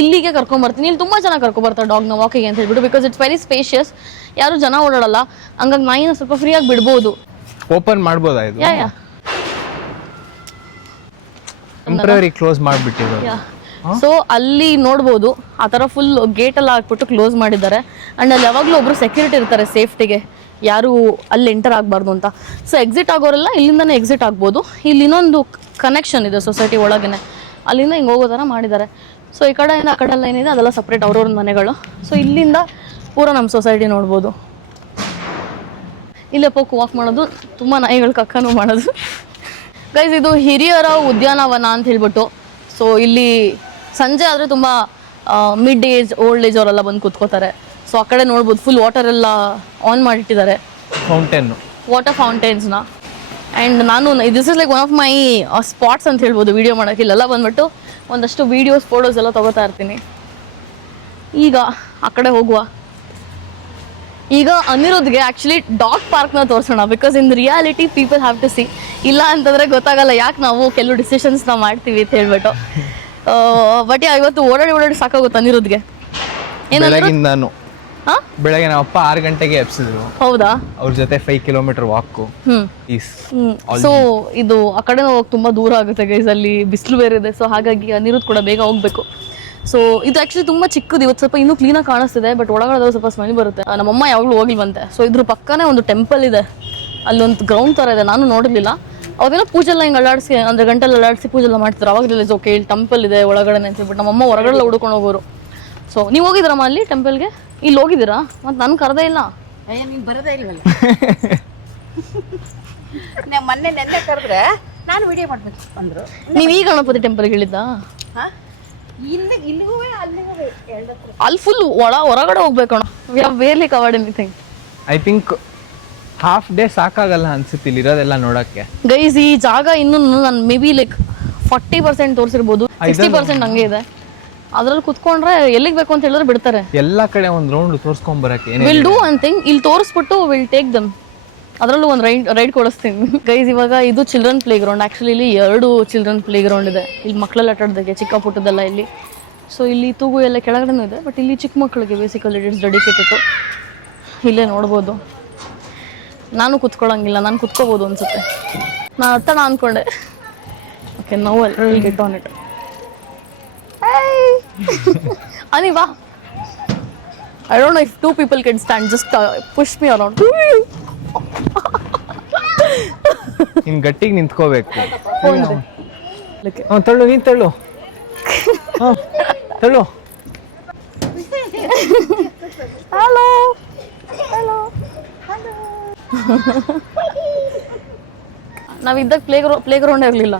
ಇಲ್ಲಿಗೆ ಕರ್ಕೊಂಬರ್ತೀನಿ. ಇಲ್ಲಿ ತುಂಬ ಚೆನ್ನಾಗಿ ಕರ್ಕೊಬರ್ತಾರೆ ಡಾಗ್ನ ವಾಕಿಗೆ ಅಂತ ಹೇಳ್ಬಿಟ್ಟು, ಬಿಕಾಸ್ ಇಟ್ಸ್ ವೆರಿ ಸ್ಪೇಷಿಯಸ್. ಯಾರು ಜನ ಓಡಾಡಲ್ಲ, ಹಂಗಾಗಿ ನಾಯಿನ ಸ್ವಲ್ಪ ಫ್ರೀಯಾಗಿ ಬಿಡ್ಬೋದು. ಓಪನ್ ಮಾಡ್ಬೋದಾ ಇದು? ಯಾ ಟೆಂಪರರಿ ಕ್ಲೋಸ್ ಮಾಡಿಬಿಟ್ಟಿರೋದು. ಸೊ ಅಲ್ಲಿ ನೋಡ್ಬೋದು ಆ ಥರ ಫುಲ್ ಗೇಟೆಲ್ಲ ಹಾಕ್ಬಿಟ್ಟು ಕ್ಲೋಸ್ ಮಾಡಿದ್ದಾರೆ. ಆ್ಯಂಡ್ ಅಲ್ಲಿ ಯಾವಾಗಲೂ ಒಬ್ಬರು ಸೆಕ್ಯೂರಿಟಿ ಇರ್ತಾರೆ ಸೇಫ್ಟಿಗೆ, ಯಾರು ಅಲ್ಲಿ ಎಂಟರ್ ಆಗಬಾರ್ದು ಅಂತ. ಸೊ ಎಕ್ಸಿಟ್ ಆಗೋರೆಲ್ಲ ಇಲ್ಲಿಂದನೇ ಎಕ್ಸಿಟ್ ಆಗ್ಬೋದು. ಇಲ್ಲಿ ಇನ್ನೊಂದು ಕನೆಕ್ಷನ್ ಇದೆ ಸೊಸೈಟಿ ಒಳಗೇ, ಅಲ್ಲಿಂದ ಹಿಂಗೆ ಹೋಗೋ ಥರ ಮಾಡಿದ್ದಾರೆ. ಸೊ ಈ ಕಡೆಯಿಂದ ಆ ಕಡೆ ಎಲ್ಲ ಏನಿದೆ ಅದೆಲ್ಲ ಸಪ್ರೇಟ್ ಅವ್ರವ್ರ ಮನೆಗಳು. ಸೊ ಇಲ್ಲಿಂದ ಪೂರ ನಮ್ಮ ಸೊಸೈಟಿ ನೋಡ್ಬೋದು. ಇಲ್ಲೇ ಪೋಕು ವಾಕ್ ಮಾಡೋದು, ತುಂಬ ನಾಯಿಗಳು ಕಕ್ಕನೂ ಮಾಡೋದು. ಗೈಸ್ ಇದು ಹಿರಿಯರ ಉದ್ಯಾನವನ ಅಂತ ಹೇಳ್ಬಿಟ್ಟು. ಸೊ ಇಲ್ಲಿ ಸಂಜೆ ಆದರೆ ತುಂಬ ಮಿಡ್ ಏಜ್ ಓಲ್ಡ್ ಏಜ್ ಅವರೆಲ್ಲ ಬಂದು ಕೂತ್ಕೋತಾರೆ. ಸೊ ಆ ಕಡೆ ನೋಡ್ಬೋದು ಫುಲ್ ವಾಟರ್ ಎಲ್ಲ ಆನ್ ಮಾಡಿಟ್ಟಿದ್ದಾರೆ, ಫೌಂಟೇನು, ವಾಟರ್ ಫೌಂಟೇನ್ಸ್ನ. ಆ್ಯಂಡ್ ನಾನು this is like one of my spots ಅಂತ ಹೇಳ್ಬೋದು ವೀಡಿಯೋ ಮಾಡೋಕ್ಕೆ. ಇಲ್ಲೆಲ್ಲ ಬಂದ್ಬಿಟ್ಟು ಒಂದಷ್ಟು ವೀಡಿಯೋಸ್ ಫೋಟೋಸ್ ಎಲ್ಲ ತೊಗೋತಾ ಇರ್ತೀನಿ. ಈಗ ಆ ಕಡೆ ಹೋಗುವ. ಈಗ ಅನಿರುದ್ಧ್ಗೆ ಆ್ಯಕ್ಚುಲಿ ಡಾಗ್ ಪಾರ್ಕ್ನ ತೋರಿಸೋಣ, because in reality people have to see. ಇಲ್ಲ ಅಂತಂದರೆ ಗೊತ್ತಾಗಲ್ಲ ಯಾಕೆ ನಾವು ಕೆಲವು ಡಿಸಿಷನ್ಸ್ನ ಮಾಡ್ತೀವಿ ಅಂತ ಹೇಳ್ಬಿಟ್ಟು. ಬಟ್ ಇವತ್ತು ಓಡಾಡಿ ಸಾಕಾಗುತ್ತೆ ಅನಿರುದ್ಧ್ಗೆ. ಬೆಳಗಿಂದಾನು ಬೆಳಗ್ಗೆ ನಮ್ಮ ಅಪ್ಪ 6 ಗಂಟೆಗೆ ಎಬ್ಸಿದ್ರು. ಹೌದಾ? ಅವ್ರ ಜೊತೆ 5 ಕಿಲೋಮೀಟರ್ ವಾಕು. ಸೊ ಇದು ಆ ಕಡೆ ಹೋಗಿ ತುಂಬ ದೂರ ಆಗುತ್ತೆ ಗೈಸ್, ಅಲ್ಲಿ ಬಿಸಿಲು ಬೇರೆ ಇದೆ. ಸೊ ಹಾಗಾಗಿ ಅನಿರುದ್ಧ್ ಕೂಡ ಬೇಗ ಹೋಗ್ಬೇಕು. ಸೊ ಇದು ಆ್ಯಕ್ಚುಲಿ ತುಂಬ ಚಿಕ್ಕದು. ಇವತ್ತು ಸ್ವಲ್ಪ ಇನ್ನೂ ಕ್ಲೀನಾಗಿ ಕಾಣಿಸ್ತಿದೆ, ಬಟ್ ಒಳಗಡೆ ಸ್ವಲ್ಪ ಸ್ಮೆಲ್ ಬರುತ್ತೆ. ನಮ್ಮಮ್ಮ ಯಾವಾಗಲೂ ಹೋಗಿಲ್ವಂತೆ. ಸೊ ಇದ್ರ ಪಕ್ಕನೇ ಒಂದು ಟೆಂಪಲ್ ಇದೆ, ಅಲ್ಲೊಂದು ಗ್ರೌಂಡ್ ಥರ ಇದೆ, ನಾನು ನೋಡಿರಲಿಲ್ಲ. ಅವಾಗೆಲ್ಲ ಪೂಜೆ ಎಲ್ಲ ಹಿಂಗೆ ಅಲ್ಲಾಡಿಸಿ ಅಂದರೆ ಗಂಟೆಲ್ಲ ಅಲ್ಲಾಡಿಸಿ ಪೂಜೆ ಎಲ್ಲ ಮಾಡ್ತಾರೆ. ಅವಾಗಲೇ ಓಕೆ ಇಲ್ಲಿ ಟೆಂಪಲ್ ಇದೆ ಒಳಗಡೆ ಅಂತ ಹೇಳ್ಬಿಟ್ಟು ನಮ್ಮಮ್ಮ ಹೊರಗಡೆ ಹುಡ್ಕೊಂಡು ಹೋಗೋರು. ಸೊ ನೀವು ಹೋಗಿದ್ದೀರಮ್ಮ ಅಲ್ಲಿ ಟೆಂಪಲ್ಗೆ? ಇಲ್ಲಿ ಹೋಗಿದ್ದೀರಾ? ಮತ್ತು ನಾನು ಕರೆದೇ ಇಲ್ಲ. ಅಯ್ಯ ನೀನು ಬರೋದೇ ಇಲ್ವಲ್ಲ. ನಾವು ನೆನ್ನೆ ಕರೆದ್ರೆ ನಾನು ವಿಡಿಯೋ ಮಾಡ್ಬೇಕು ಅಂದರು. ನೀವು ಈ ಗಣಪತಿ ಟೆಂಪಲ್ಗೆ ಹೇಳಿದ್ದಾ? ಹಾಂ, ಇಲ್ಲಿಗೂ ಅಲ್ಲಿಗೂ ಅಲ್ಲಿ ಫುಲ್ ಹೊರಗಡೆ ಹೋಗ್ಬೇಕಣ್ಣ. We have barely covered anything. I think half day ಸಾಕಾಗಲ್ಲ ಅನ್ಸುತ್ತೆ ಇಲ್ಲಿ ಇರೋದೆಲ್ಲ ನೋಡಕ್ಕೆ. ಗೈಸ್ ಈ ಜಾಗ ಇನ್ನೂ ನಾನು ಮೇ ಬಿ ಲೈಕ್ 40% ತೋರಿಸಿರ್ಬೋದು, 60% ಹಂಗೆ ಇದೆ. ಅದ್ರಲ್ಲಿ ಕುತ್ಕೊಂಡ್ರೆ ಎಲ್ಲಿಗೆ ಬೇಕು ಅಂತ ಹೇಳಿದ್ರೆ ಬಿಡ್ತಾರೆ. ಎಲ್ಲ ಕಡೆ ಒಂದು ರೌಂಡ್ ತೋರಿಸ್ಕೊಂಡ್ ಬರಕ್ಕೆ ವಿಲ್ ಡೂ ಒನ್ ಥಿಂಗ್, ಇಲ್ಲಿ ತೋರಿಸ್ಬಿಟ್ಟು ವಿಲ್ ಟೇಕ್ ದಮ್. ಅದರಲ್ಲೂ ಒಂದು ರೈಡ್ ಕೊಡಿಸ್ತೀನಿ ಗೈಸ್. ಇವಾಗ ಇದು ಚಿಲ್ಡ್ರನ್ ಪ್ಲೇ ಗ್ರೌಂಡ್. ಆ್ಯಕ್ಚುಲಿ ಇಲ್ಲಿ 2 ಚಿಲ್ಡ್ರನ್ ಪ್ಲೇ ಗ್ರೌಂಡ್ ಇದೆ. ಇಲ್ಲಿ ಮಕ್ಕಳೆಲ್ಲ ಆಟ ಆಡೋದಕ್ಕೆ ಚಿಕ್ಕ ಪುಟ್ಟದೆಲ್ಲ ಇಲ್ಲಿ. ಸೊ ಇಲ್ಲಿ ತೂಗು ಎಲ್ಲ ಕೆಳಗಡೆನೂ ಇದೆ, ಬಟ್ ಇಲ್ಲಿ ಚಿಕ್ಕ ಮಕ್ಕಳಿಗೆ ಬೇಸಿಕಲಿ ಇಟ್ಸ್ ಡೆಡಿಕೇಟೆಡ್. ಇಲ್ಲೇ ನೋಡ್ಬೋದು. ನಾನು ಕುತ್ಕೊಳ್ಳೋಂಗಿಲ್ಲ, ನಾನು ಕುತ್ಕೋಬೋದು ಅನ್ಸುತ್ತೆ. ನಾನು ಹತ್ತಣ ಅಂದ್ಕೊಂಡೆ. Okay, no will get on it. Ani, va. I don't know if 2 people can stand. Just push me around. ನೀನ್ ಗಟ್ಟಿಗೆ ನಿಂತ್ಕೋಬೇಕು. Look. ತಳ್ಳು, ನೀನ್ ತಳ್ಳು. ತಳ್ಳು. Hello. Hello. ನಾವಿದ್ದಾಗ ಪ್ಲೇ ಗ್ರೌಂಡ್ ಇರಲಿಲ್ಲ.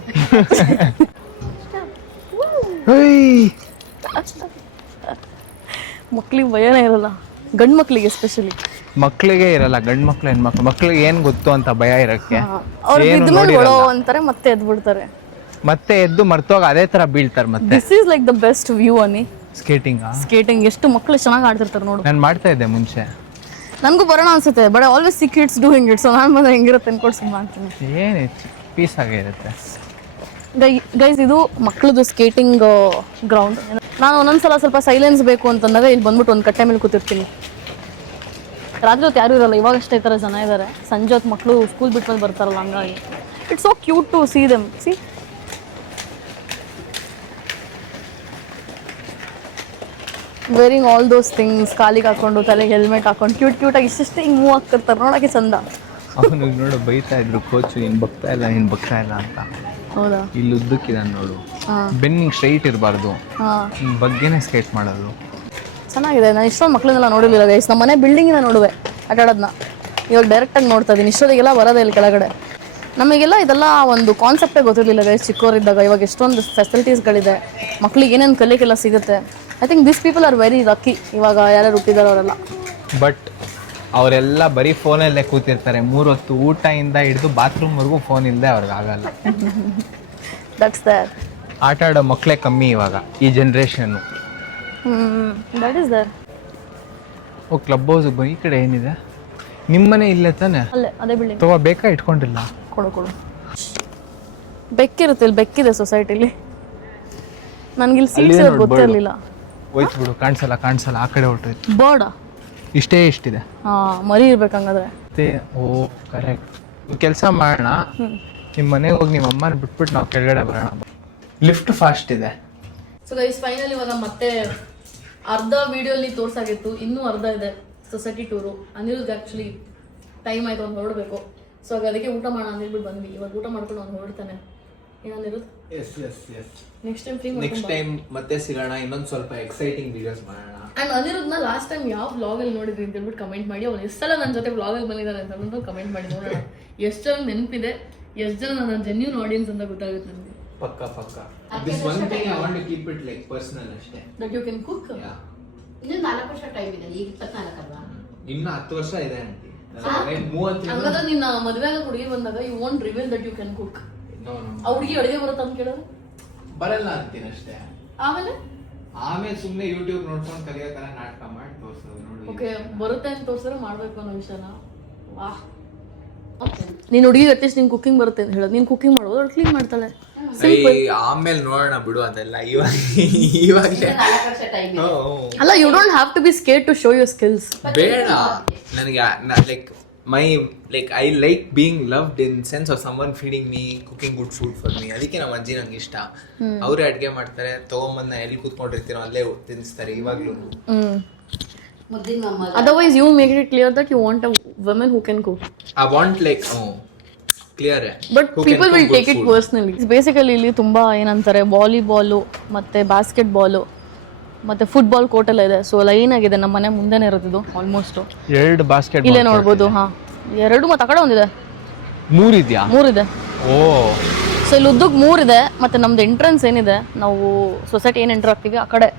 ಮಕ್ಳಿಗೆ ಭಯನೇ ಇರಲ್ಲ, ಗಂಡು ಮಕ್ಳಿಗೆ ಎಸ್ಪೆಷಲಿ. ಮಕ್ಳಿಗೆ ಇರಲ್ಲ, ಗಂಡ್ ಮಕ್ಳು ಹೆಣ್ಮಕ್ಳು. ಮಕ್ಳಿಗೆ ಏನ್ ಗೊತ್ತು ಅಂತ ಭಯ ಇರಕ್ಕೆ. ಅವ್ರು ಬಿದ್ಮೇಲೆ ಒಳೋ ಅಂತಾರೆ, ಮತ್ತೆ ಎದ್ದು ಬಿಡ್ತಾರೆ. ಮತ್ತೆ ಎದ್ದು ಮರ್ತೋಗ ಅದೇ ತರ ಬೀಳ್ತಾರೆ ಮತ್ತೆ. This is like the best view ಅನ್ನಿ. ಸ್ಕೇಟಿಂಗ್ ಎಷ್ಟು ಮಕ್ಳು ಚೆನ್ನಾಗಿ ಆಡ್ತಿರ್ತಾರೆ ನೋಡು. ನಾನು ಮಾಡ್ತಾ ಇದ್ದೆ ಮುಂಚೆ. ನನಗೂ ಬರೋಣ ಅನ್ಸುತ್ತೆ, but always C kids doing it. So ನಾನು ಬಂದ್ರೆ ಹೆಂಗಿರುತ್ತೆ ಅನ್ಕೊಂಡು ಸುಮ್ಮನೆ ಮಾಡ್ತೀನಿ. ಏನ್ ಪೀಸ್ ಆಗೇ ಇರುತ್ತೆ. ಗೈಸ್, ಇದು ಮಕ್ಳದ್ದು ಸ್ಕೇಟಿಂಗ್ ಗ್ರೌಂಡ್. ನಾನು ಒಂದೊಂದ್ಸಲ ಸ್ವಲ್ಪ ಸೈಲೆನ್ಸ್ ಬೇಕು ಅಂತಂದಾಗ ಇಲ್ಲಿ ಬಂದ್ಬಿಟ್ಟು ಒಂದು ಕಟ್ಟೆ ಮೇಲೆ ಕೂತಿರ್ತೀನಿ. ರಾತ್ರಿ ಹೊತ್ತು ಯಾರೂ ಇರಲ್ಲ, ಇವಾಗಷ್ಟೇ ಈ ಥರ ಜನ ಇದ್ದಾರೆ. ಸಂಜೆ ಹೊತ್ತು ಮಕ್ಕಳು ಸ್ಕೂಲ್ ಬಿಟ್ಮೇಲೆ ಬರ್ತಾರಲ್ಲ, ಹಂಗಾಗಿ it's so cute to see them. See, wearing all those things. ಕಾಲಿಗೆ ಹಾಕೊಂಡು, ತಲೆಗೆ ಹೆಲ್ಮೆಟ್ ಹಾಕೊಂಡು ಕ್ಯೂಟಾಗಿ ಇಷ್ಟೇ ಹಿಂಗೆ ಮೂವ್ ಆಗ್ತಿರ್ತಾರೆ, ನೋಡೋಕ್ಕೆ ಚಂದ. ಅವನು ನೋಡು ಬೈತಾ ಇದ್ರು ಕೋಚ್, ನೀನು ಬಗ್ತಾ ಇಲ್ಲ ಅಂತ. ಹೌದಾ? ಇಲ್ಲಿ ಉದ್ದಕ್ಕಿದಾನೆ ನೋಡು, ಬೆನ್ನಿಂಗ್ ಸ್ಟ್ರೈಟ್ ಇರಬಾರ್ದು, ಬಗ್ಗೆನೇ ಸ್ಕೇಟ್ ಮಾಡೋದು. ಚೆನ್ನಾಗಿದೆ. ನಾನು ಇಷ್ಟೊಂದು ಮಕ್ಕಳನ್ನೆಲ್ಲ ನೋಡಿರಲಿಲ್ಲ ಗೈಸ್. ನಮ್ಮ ಮನೆ ಬಿಲ್ಡಿಂಗಿನ ನೋಡುವೆ ಆಟ ಆಡೋದನ್ನ. ಇವಾಗ ಡೈರೆಕ್ಟಾಗಿ ನೋಡ್ತಾ ಇದ್ದೀನಿ. ಇಷ್ಟೊತ್ತಿಗೆಲ್ಲ ಬರೋದೇ ಇಲ್ಲಿ ಕೆಳಗಡೆ. ನಮಗೆಲ್ಲ ಇದೆಲ್ಲ ಒಂದು ಕಾನ್ಸೆಪ್ಟೇ ಗೊತ್ತಿರಲಿಲ್ಲ ಗೈಸ್ ಚಿಕ್ಕವರಿದ್ದಾಗ. ಇವಾಗ ಎಷ್ಟೊಂದು ಫೆಸಿಲಿಟೀಸ್ಗಳಿದೆ, ಮಕ್ಳಿಗೆ ಏನೇನು ಕಲಿಕೆಲ್ಲ ಸಿಗುತ್ತೆ. I think this people are very lucky. ಇವಾಗ ಯಾರು ಹುಟ್ಟಿದಾರೆ ಅವರೆಲ್ಲ. ಬಟ್ ಅವರೆಲ್ಲ ಬರೀ ಫೋನಲ್ಲೇ ಕೂತಿರ್ತಾರೆ. 3 ಹೊತ್ತು ಊಟದಿಂದ ಹಿಡಿದು ಬಾತ್ರೂಮ್ವರೆಗೂ ಫೋನ್ ಇಲ್ಲದೆ ಅವ್ರಿಗೆ ಆಗಲ್ಲ. That's there. ಆಟ ಆಡೋ ಮಕ್ಕಳೇ ಕಮ್ಮಿ ಇವಾಗ ಈ generation. That is there. Oh, club house ಈ ಕಡೆ ಏನಿದೆ? ನಿಮ್ಮನೆ ಇಲ್ಲೇ ತಾನೆ? ಅಲ್ಲೇ ಅದೇ ಬಿಲ್ಡಿಂಗ್. ತಗೋ, ಬೇಕಾ? ಇಟ್ಕೊಂಡಿಲ್ಲ. ಕೊಡು. ಬೆಕ್ಕಿರುತ್ತೆ ಇಲ್ಲಿ, ಬೆಕ್ಕಿದೆ ಸೊಸೈಟಿಲಿ. ನನಗಿಲ್ಲಿ ಸೀಟ್ಸ್ ಇರೋದು ಗೊತ್ತಿರಲಿಲ್ಲ. ಹೋಯ್ತು ಬಿಡು, ಕಾಣಿಸಲ್ಲ. ಆ ಕಡೆ ಹೊರಟೋಯ್ತು. ಬರ್ಡ ಇಷ್ಟಿದೆ. ಮರಿ ಇರ್ಬೇಕು ಹಂಗಾದ್ರೆ. ಓ ಕರೆಕ್ಟ್. ಕೆಲಸ ಮಾಡೋಣ, ನಿಮ್ಮ ಮನೆಗೆ ಹೋಗಿ ನಿಮ್ಮ ಅಮ್ಮನ ಬಿಟ್ಬಿಟ್ಟು ನಾವು ಕೆಳಗಡೆ ಬರೋಣ. ಲಿಫ್ಟ್ ಫಾಸ್ಟ್ ಇದೆ. ಸೊ ಗೈಸ್, ಫೈನಲ್ ಇವಾಗ ಮತ್ತೆ ಅರ್ಧ ವಿಡಿಯೋಲಿ ತೋರ್ಸಾಗಿತ್ತು, ಇನ್ನೂ ಅರ್ಧ ಇದೆ society tour. Anirudh actually time ಆಯ್ತು, ಅವ್ನು ಹೊರಡಬೇಕು. ಸೊ ಅದಕ್ಕೆ ಊಟ ಮಾಡೋಣ ಅಂದ್ಬಿಟ್ಟು ಬಂದ್ವಿ. ಇವಾಗ ಊಟ ಮಾಡ್ಕೊಂಡು ಅವ್ನು ಹೊರಡ್ತಾನೆ. ಏನಂದಿರೋದು? ನೆಕ್ಸ್ಟ್ ಟೈಮ್ ಮತ್ತೆ ಸಿಗೋಣ, ಇನ್ನೊಂದು ಸ್ವಲ್ಪ ಎಕ್ಸೈಟಿಂಗ್ ವಿಡಿಯೋಸ್ ಮಾಡೋಣ. ಅಂಡ್ ಅನಿರುದ್ಧನ ಲಾಸ್ಟ್ ಟೈಮ್ ಯಾವ ವ್ಲಾಗಲ್ಲಿ ನೋಡಿದ್ರಿ ಅಂತ ಹೇಳ್ಬಿಟ್ಟು ಕಮೆಂಟ್ ಮಾಡಿ. ಅವ್ನು ಎಷ್ಟು ಸಲ ನನ್ನ ಜೊತೆ ವ್ಲಾಗಲ್ಲಿ ಬಂದಿದ್ದಾರೆ ಅಂತ ಅಂದ್ಬಿಟ್ಟು ಕಮೆಂಟ್ ಮಾಡಿ ನೋಡೋಣ. ಎಷ್ಟು ಜನ ನೆನಪಿದೆ, ಎಷ್ಟು ಜನ ನನ್ನ ಜೆನ್ಯೂನ್ ಆಡಿಯನ್ಸ್ ಅಂತ ಗೊತ್ತಾಗುತ್ತೆ ನನಗೆ. ಪಕ್ಕ. This one thing I want to keep it like personal ಅಷ್ಟೇ. That you can cook. ಇನ್ನು 4 ವರ್ಷ ಟೈಮ್ ಇದೆ. ಈಗ 24 ಅಲ್ವಾ? ಇನ್ನು 10 ವರ್ಷ ಇದೆ ಆಂಟಿ. ನನಗೆ 30. ಹಂಗಾದ್ರೆ ನಿನ್ನ ಮದುವೆಗೆ ಹುಡುಗಿ ಬಂದಾಗ you want reveal that you can cook. ಆ ಹುಡುಗಿ ಅಡುಗೆ ಬರುತ್ತೆ ಅಂತ ಕೇಳಿದ್ರೆ ಬರಲ್ಲ ಅಂತೀನಿ ಅಷ್ಟೇ. ಆಮೇಲೆ ಸುಮ್ಮನೆ ಯೂಟ್ಯೂಬ್ ನೋಡ್ಕೊಂಡು ಕಲಿಯೋ ತರ ನಾಟಕ ಮಾಡಿ ತೋರಿಸೋದು ನೋಡಿ. ಓಕೆ, ಬರುತ್ತೆ ಅಂತ ತೋರಿಸಿದ್ರೆ ಮಾಡ್ಬೇಕು ಅನ್ನೋ ವಿಷಯನ. ವಾಹ್. ನೀನು ಹುಡುಗಿ ಅಟ್ಲೀಸ್ಟ್ ನಿನ್ ಕುಕಿಂಗ್ ಬರುತ್ತೆ ಅಂತ ಹೇಳೋದು. ನೀನು ಕುಕಿಂಗ್ ಮಾಡೋದು, ಅವ್ಳು ಕ್ಲೀನ್ ಮಾಡ್ತಾಳೆ. ಆಮೇಲೆ ನೋಡೋಣ ಬಿಡು ಅದೆಲ್ಲ. ಇವಾಗಲೇ ಅಲ್ಲ, you don't have to be scared to show your skills. ಬೇಡ ನನಗೆ. Like I like being loved in sense of someone feeding me, cooking good food for me. ಅದಕ್ಕೆ ನಮ್ಮ ಅಜ್ಜಿ ನಂಗೆ ಇಷ್ಟ. ಅವರೇ ಅಡುಗೆ ಮಾಡ್ತಾರೆ, ತಗೊಂಬಂದು ನಾನು ಎಲ್ಲಿ ಕೂತ್ಕೊಂಡಿರ್ತೀನೋ ಅಲ್ಲೇ ತಿನ್ನಿಸ್ತಾರೆ ಇವಾಗ್ಲೂ. Otherwise, you make it clear that you want a woman who can cook. I want like clear. But people will take it personally. Basically, ಇಲ್ಲಿ ತುಂಬಾ ಏನಂತಾರೆ, ವಾಲಿಬಾಲು ಮತ್ತೆ ಬಾಸ್ಕೆಟ್ ಬಾಲು ಮತ್ತೆ ಫುಟ್ಬಾಲ್ ಕೋರ್ಟ್ ಎಲ್ಲ ಇದೆ. ಸೊ ಲೈನ್ ಆಗಿದೆ. ನಮ್ಮ ಮನೆ ಮುಂದೆನೇ ಇರೋದು ಆಲ್ಮೋಸ್ಟ್. 2 ಬಾಸ್ಕೆಟ್ ಇಲ್ಲೇ ನೋಡ್ಬೋದು. 2 ಮತ್ತೆ ಆ ಕಡೆ ಒಂದಿದೆ. 3 ಇದೆಯಾ? 3 ಇದೆ. ಓ, ಸೊ ಇಲ್ಲಿ ಉದ್ದಕ್ಕೆ 3 ಇದೆ. ಮತ್ತೆ ನಮ್ದು ಎಂಟ್ರೆನ್ಸ್ ಏನಿದೆ, ನಾವು ಸೊಸೈಟಿ ಏನು ಎಂಟರ್ ಆಗ್ತೀವಿ ಆ ಕಡೆ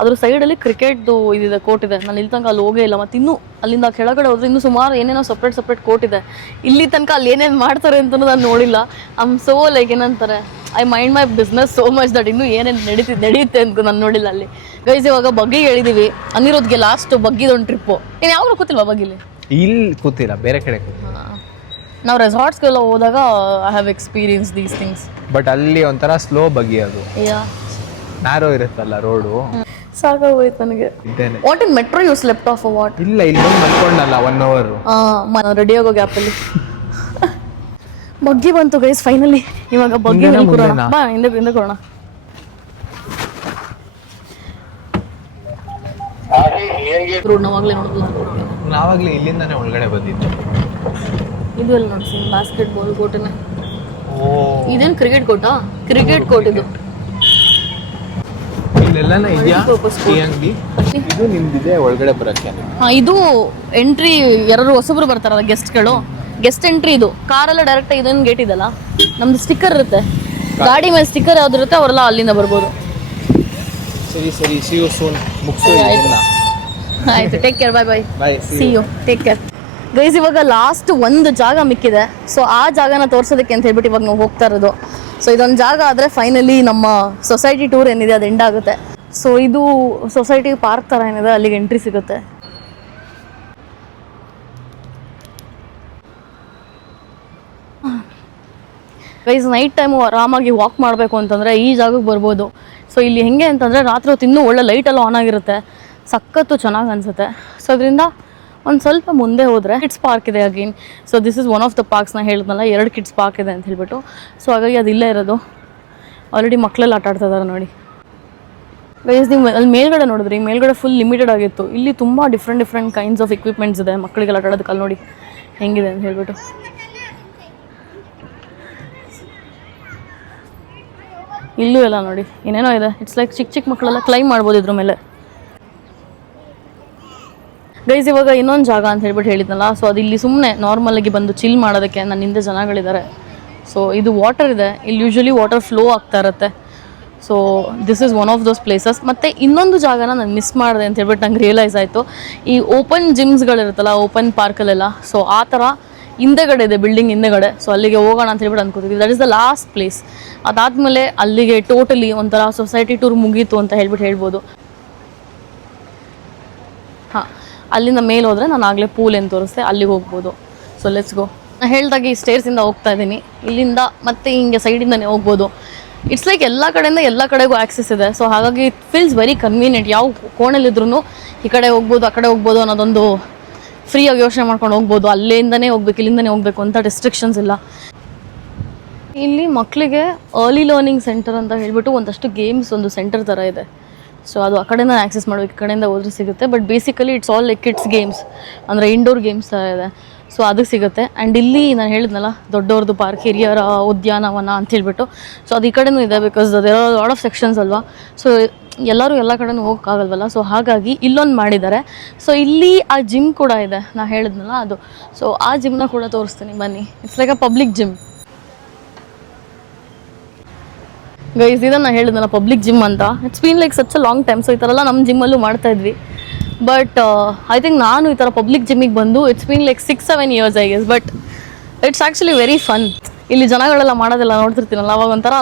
ಅದ್ರ ಸೈಡಲ್ಲಿ ಕ್ರಿಕೆಟ್ದು ಇದಿದೆ, ಕೋರ್ಟ್ ಇದೆ. ನಾನು ಇಲ್ಲಿ ತನಕ ಅಲ್ಲಿ ಹೋಗೇ ಇಲ್ಲ. ಮತ್ತು ಇನ್ನೂ ಅಲ್ಲಿಂದ ಕೆಳಗಡೆ ಹೋದ್ರೆ ಇನ್ನೂ ಸುಮಾರು ಏನೇನೋ ಸಪ್ರೇಟ್ ಕೋರ್ಟ್ ಇದೆ. ಇಲ್ಲಿ ತನಕ ಅಲ್ಲಿ ಏನೇನು ಮಾಡ್ತಾರೆ ಅಂತಲೂ ನಾನು ನೋಡಿಲ್ಲ. ಐಮ್ ಸೋ ಲೈಕ್ ಏನಂತಾರೆ, I mind my business so much that ಇನ್ನೂ ಏನೇನು ನಡೆಯುತ್ತೆ ಅಂತ ನಾನು ನೋಡಿಲ್ಲ ಅಲ್ಲಿ. ಗೈಸ್, ಇವಾಗ ಬಗ್ಗಿಗೆ ಹೇಳಿದೀವಿ. ಅನಿರುದ್ಧ್ಗೆ ಲಾಸ್ಟ್ ಬಗ್ಗಿದೊಂದು ಟ್ರಿಪ್ಪು. ನೀನು ಯಾವಾಗಲೂ ಕೂತಿಲ್ವಾ ಬಗ್ಗಿಲಿ? ಇಲ್ಲಿ ಕೂತಿಲ್ಲ, ಬೇರೆ ಕಡೆ ನಾವು ರೆಸಾರ್ಟ್ಸ್ಗೆಲ್ಲ ಹೋದಾಗ I have experience these things. But ಅಲ್ಲಿ ಒಂಥರ ಸ್ಲೋ ಬಗ್ಗಿ ಅದು, ಯಾ ನ್ಯಾರೋ ಇರುತ್ತಲ್ಲ ರೋಡು. ಸಾಕಾಗೋಯ್ತು ನನಗೆ. ಇದ್ದೇನೆ what in metro you slept off a what? ಇಲ್ಲ, ಇಲ್ಲಿ ಬಂದು ಮಲ್ಕೊಂಡಲ್ಲ 1 ಅವರ್. ರೆಡಿ ಆಗೋ ಗ್ಯಾಪಲ್ಲಿ ಬಗ್ಗಿ ಬಂತು ಗೈಸ್ ಫೈನಲಿ. ಇವಾಗ ಬಗ್ಗಿ ಹಿಂದೆನಾ ಕೊಡೋಣ ಮುಂದೆನಾ? ಬಾ, ಹಿಂದೆ ಕೊಡೋಣ. ನಾವಾಗಲೇ ನೋಡಿದ್ವಿ. ನಾವಾಗ್ಲೇ ಇಲ್ಲಿಂದಾನೆ ಒಳಗಡೆ ಬಂದಿದ್ದು. ಇದು ಎಲ್ಲ ನೋಡಿಸಿ ಬಾಸ್ಕೆಟ್ ಬಾಲ್ ಕೋರ್ಟನೇ. ಓ, ಇದೇನು ಕ್ರಿಕೆಟ್ ಕೋರ್ಟಾ? ಕ್ರಿಕೆಟ್ ಕೋರ್ಟ್ ಇದು. ಇಲ್ಲೆಲ್ಲನ ಇದೆಯಾ Multipurpose ಈ ಅಂಗಡಿ? ಇದು ನಿಮ್ದಿದೆ ಒಳಗಡೆ ಬರಕ್ಕೆ. ಇದು ಎಂಟ್ರಿ. ಯಾರು ಹೊಸಬ್ರು ಬರ್ತಾರಲ್ಲ ಗೆಸ್ಟ್ಗಳು, ಗೆಸ್ಟ್ ಎಂಟ್ರಿ ಇದು. ಕಾರೆಲ್ಲ ಡೈರೆಕ್ಟ್ ಇದೊಂದು ಗೇಟ್ ಇದಲ್ಲ, ನಮ್ದು ಸ್ಟಿಕ್ಕರ್ ಇರುತ್ತೆ ಗಾಡಿ ಮೇಲೆ. ಸ್ಟಿಕ್ಕರ್ ಯಾವ್ದು ಇರುತ್ತೆ ಅವರೆಲ್ಲ ಅಲ್ಲಿಂದ ಬರ್ಬೋದು. ಸರಿ ಸರಿ, ಸಿ ಯು ಸೂನ್. ಮುಗಿಸು ಇದನ್ನ. ಆಯ್ತು, take care, bye bye, bye, see you, take care. Guys ಇವಾಗ ಲಾಸ್ಟ್ ಒಂದು ಜಾಗ ಮಿಕ್ಕಿದೆ. ಸೊ ಆ ಜಾಗನ ತೋರ್ಸೋದಕ್ಕೆ ಅಂತ ಹೇಳ್ಬಿಟ್ಟು ಇವಾಗ ನಾವು ಹೋಗ್ತಾ ಇರೋದು. ಸೊ ಇದೊಂದು ಜಾಗ ಆದರೆ ಫೈನಲಿ ನಮ್ಮ ಸೊಸೈಟಿ ಟೂರ್ ಏನಿದೆ ಅದು ಎಂಡ್ ಆಗುತ್ತೆ. ಸೊ ಇದು ಸೊಸೈಟಿ ಪಾರ್ಕ್ ಥರ ಏನಿದೆ, ಅಲ್ಲಿಗೆ ಎಂಟ್ರಿ ಸಿಗುತ್ತೆ. ಗೈಸ್ ನೈಟ್ ಟೈಮು ಆರಾಮಾಗಿ ವಾಕ್ ಮಾಡಬೇಕು ಅಂತಂದರೆ ಈ ಜಾಗಕ್ಕೆ ಬರ್ಬೋದು. ಸೊ ಇಲ್ಲಿ ಹೆಂಗೆ ಅಂತಂದರೆ ರಾತ್ರಿ ಹೊತ್ತು ಇನ್ನೂ ಒಳ್ಳೆ ಲೈಟೆಲ್ಲ ಆನ್ ಆಗಿರುತ್ತೆ, ಸಖತ್ತು ಚೆನ್ನಾಗಿ ಅನಿಸುತ್ತೆ. ಸೊ ಅದರಿಂದ ಒಂದು ಸ್ವಲ್ಪ ಮುಂದೆ ಹೋದರೆ ಕಿಡ್ಸ್ ಪಾರ್ಕ್ ಇದೆ again. So this is one of the parks. ನಾನು ಹೇಳಿದ್ನಲ್ಲ 2 ಕಿಡ್ಸ್ ಪಾರ್ಕ್ ಇದೆ ಅಂತ ಹೇಳ್ಬಿಟ್ಟು. ಸೊ ಹಾಗಾಗಿ ಅದು ಇಲ್ಲೇ ಇರೋದು. ಆಲ್ರೆಡಿ ಮಕ್ಕಳೆಲ್ಲ ಆಟ ಆಡ್ತಾ ಇದ್ದಾರೆ ನೋಡಿ. ಗೈಸ್ ನೀವು ಅಲ್ಲಿ ಮೇಲ್ಗಡೆ ನೋಡಿದ್ರಿ, ಮೇಲ್ಗಡೆ ಫುಲ್ ಲಿಮಿಟೆಡ್ ಆಗಿತ್ತು. ಇಲ್ಲಿ ತುಂಬ ಡಿಫ್ರೆಂಟ್ ಕೈಂಡ್ಸ್ ಆಫ್ ಎಕ್ವಿಪ್ಮೆಂಟ್ಸ್ ಇದೆ ಮಕ್ಕಳಿಗೆಲ್ಲ ಆಟ ಆಡೋದಕ್ಕೆ. ಅಲ್ಲಿ ನೋಡಿ ಹೆಂಗಿದೆ ಅಂತ ಹೇಳ್ಬಿಟ್ಟು. ಇಲ್ಲೂ ಎಲ್ಲ ನೋಡಿ ಏನೇನೋ ಇದೆ. ಇಟ್ಸ್ ಲೈಕ್ ಚಿಕ್ಕ ಮಕ್ಕಳೆಲ್ಲ ಕ್ಲೈಮ್ ಮಾಡ್ಬೋದು ಇದ್ರ ಮೇಲೆ. ಗೈಸ್ ಇವಾಗ ಇನ್ನೊಂದು ಜಾಗ ಅಂತ ಹೇಳ್ಬಿಟ್ಟು ಹೇಳಿದ್ನಲ್ಲ, ಸೊ ಅದು ಇಲ್ಲಿ ಸುಮ್ಮನೆ ನಾರ್ಮಲಾಗಿ ಬಂದು ಚಿಲ್ ಮಾಡೋದಕ್ಕೆ ನನ್ನ ಹಿಂದೆ ಜನಗಳಿದ್ದಾರೆ. ಸೊ ಇದು ವಾಟರ್ ಇದೆ, ಇಲ್ಲಿ ಯೂಶ್ವಲಿ ವಾಟರ್ ಫ್ಲೋ ಆಗ್ತಾ ಇರುತ್ತೆ. So this is one of those places. ಮತ್ತು ಇನ್ನೊಂದು ಜಾಗನ ನಾನು ಮಿಸ್ ಮಾಡಿದೆ ಅಂತ ಹೇಳ್ಬಿಟ್ಟು ನಂಗೆ ರಿಯಲೈಸ್ ಆಯಿತು. ಈ ಓಪನ್ ಜಿಮ್ಸ್ಗಳಿರುತ್ತಲ್ಲ ಓಪನ್ ಪಾರ್ಕಲ್ಲೆಲ್ಲ, ಸೊ ಆ ಥರ ಹಿಂದೆಗಡೆ ಇದೆ, ಬಿಲ್ಡಿಂಗ್ ಹಿಂದೆಗಡೆ. ಸೊ ಅಲ್ಲಿಗೆ ಹೋಗೋಣ ಅಂತ ಹೇಳ್ಬಿಟ್ಟು ಅಂದ್ಕೋತೀವಿ. That is the last place. ಅದಾದಮೇಲೆ ಅಲ್ಲಿಗೆ ಟೋಟಲಿ ಒಂಥರ ಸೊಸೈಟಿ ಟೂರ್ ಮುಗೀತು ಅಂತ ಹೇಳ್ಬೋದು. ಹಾಂ, ಅಲ್ಲಿಂದ ಮೇಲೆ ಹೋದರೆ ನಾನು ಆಗಲೇ ಪೂಲ್ ಏನು ತೋರಿಸ್ದೆ, ಅಲ್ಲಿಗೆ ಹೋಗ್ಬೋದು. So let's go. ನಾನು ಹೇಳ್ದಾಗೆ ಈ ಸ್ಟೇರ್ಸಿಂದ ಹೋಗ್ತಾ ಇದ್ದೀನಿ. ಇಲ್ಲಿಂದ ಮತ್ತೆ ಹಿಂಗೆ ಸೈಡಿಂದನೇ ಹೋಗ್ಬೋದು. ಇಟ್ಸ್ ಲೈಕ್ ಎಲ್ಲ ಕಡೆಯಿಂದ ಎಲ್ಲ ಕಡೆಗೂ ಆ್ಯಕ್ಸೆಸ್ ಇದೆ. ಸೊ ಹಾಗಾಗಿ ಇಟ್ ಫೀಲ್ಸ್ ವೆರಿ ಕನ್ವೀನಿಯೆಂಟ್. ಯಾವ ಕೋಣೆಲಿದ್ರೂ ಈ ಕಡೆ ಹೋಗ್ಬೋದು ಆ ಕಡೆ ಹೋಗ್ಬೋದು ಅನ್ನೋದೊಂದು ಫ್ರೀಯಾಗಿ ಯೋಚನೆ ಮಾಡ್ಕೊಂಡು ಹೋಗ್ಬೋದು. ಅಲ್ಲಿಂದನೇ ಹೋಗ್ಬೇಕು ಇಲ್ಲಿಂದನೇ ಹೋಗಬೇಕು ಅಂತ ರೆಸ್ಟ್ರಿಕ್ಷನ್ಸ್ ಇಲ್ಲ. ಇಲ್ಲಿ ಮಕ್ಕಳಿಗೆ ಅರ್ಲಿ ಲರ್ನಿಂಗ್ ಸೆಂಟರ್ ಅಂತ ಹೇಳ್ಬಿಟ್ಟು ಒಂದಷ್ಟು ಗೇಮ್ಸ್ ಒಂದು ಸೆಂಟರ್ ಥರ ಇದೆ. ಸೊ ಅದು ಆ ಕಡೆಯಿಂದ ಆ್ಯಕ್ಸೆಸ್ ಮಾಡಬೇಕು, ಈ ಕಡೆಯಿಂದ ಹೋದ್ರೆ ಸಿಗುತ್ತೆ. But basically it's all like kids games, ಅಂದರೆ ಇಂಡೋರ್ ಗೇಮ್ಸ್ ಥರ ಇದೆ. ಸೊ ಅದಕ್ಕೆ ಸಿಗುತ್ತೆ. ಆ್ಯಂಡ್ ಇಲ್ಲಿ ನಾನು ಹೇಳಿದ್ನಲ್ಲ ದೊಡ್ಡವ್ರದ್ದು ಪಾರ್ಕ್, ಹಿರಿಯರ ಉದ್ಯಾನವನ ಅಂತ ಹೇಳ್ಬಿಟ್ಟು. ಸೊ ಅದು ಈ ಕಡೆನೂ ಇದೆ, ಬಿಕಾಸ್ ಅದೇ ಲಾಟ್ ಆಫ್ ಸೆಕ್ಷನ್ಸ್ ಅಲ್ವಾ. ಸೊ ಎಲ್ಲರೂ ಎಲ್ಲ ಕಡೆನೂ ಹೋಗೋಕ್ಕಾಗಲ್ವಲ್ಲ. ಸೊ ಹಾಗಾಗಿ ಇಲ್ಲೊಂದು ಮಾಡಿದ್ದಾರೆ. ಸೊ ಇಲ್ಲಿ ಆ ಜಿಮ್ ಕೂಡ ಇದೆ, ನಾನು ಹೇಳಿದ್ನಲ್ಲ ಅದು. ಸೊ ಆ ಜಿಮ್ನ ಕೂಡ ತೋರಿಸ್ತೀನಿ ಬನ್ನಿ. It's like a public gym. Guys ಇದನ್ನು ನಾನು ಹೇಳಿದ್ನಲ್ಲ ಪಬ್ಲಿಕ್ ಜಿಮ್ ಅಂತ. It's been like such a long time. So ಈ ಥರ ಎಲ್ಲ ನಮ್ಮ ಜಿಮ್ಮಲ್ಲೂ ಮಾಡ್ತಾಯಿದ್ವಿ. ಬಟ್ ಐ ಥಿಂಕ್ ನಾನು ಈ ಥರ ಪಬ್ಲಿಕ್ ಜಿಮ್ಮಿಗೆ ಬಂದು it's been like 6-7 years I guess. But it's actually very fun. ಇಲ್ಲಿ ಜನಗಳೆಲ್ಲ ಮಾಡೋದೆಲ್ಲ ನೋಡ್ತಿರ್ತೀನಲ್ಲ, ಅವಾಗ ಒಂಥರ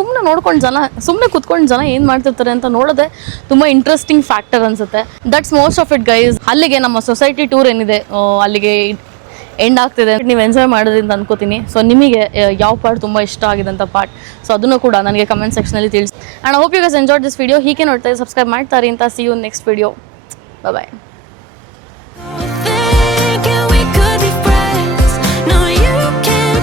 ಸುಮ್ಮನೆ ನೋಡ್ಕೊಂಡು ಸುಮ್ಮನೆ ಕೂತ್ಕೊಂಡು ಜನ ಏನು ಮಾಡ್ತಿರ್ತಾರೆ ಅಂತ ನೋಡೋದೆ ತುಂಬ ಇಂಟ್ರೆಸ್ಟಿಂಗ್ ಫ್ಯಾಕ್ಟರ್ ಅನಿಸುತ್ತೆ. That's most of it guys. ಅಲ್ಲಿಗೆ ನಮ್ಮ ಸೊಸೈಟಿ ಟೂರ್ ಏನಿದೆ ಅಲ್ಲಿಗೆ ಎಂಡ್ ಆಗ್ತಿದೆ. ನೀವು ಎಂಜಾಯ್ ಮಾಡೋದ್ರಿಂದ ಅನ್ಕೋತೀನಿ. ಸೊ ನಿಮಗೆ ಯಾವ ಪಾರ್ಟ್ ತುಂಬ ಇಷ್ಟ ಆಗಿದೆ ಅಂತ ಪಾರ್ಟ್, ಸೊ ಅದನ್ನು ಕೂಡ ನನಗೆ ಕಮೆಂಟ್ ಸೆಕ್ಷನಲ್ಲಿ ತಿಳಿಸಿ. And I hope you guys enjoyed this video. ಹೀಗೆ ನೋಡ್ತಾ ಸಬ್ಸ್ಕ್ರೈಬ್ ಮಾಡ್ತಾರೆ ಅಂತ. See you next video. Bye.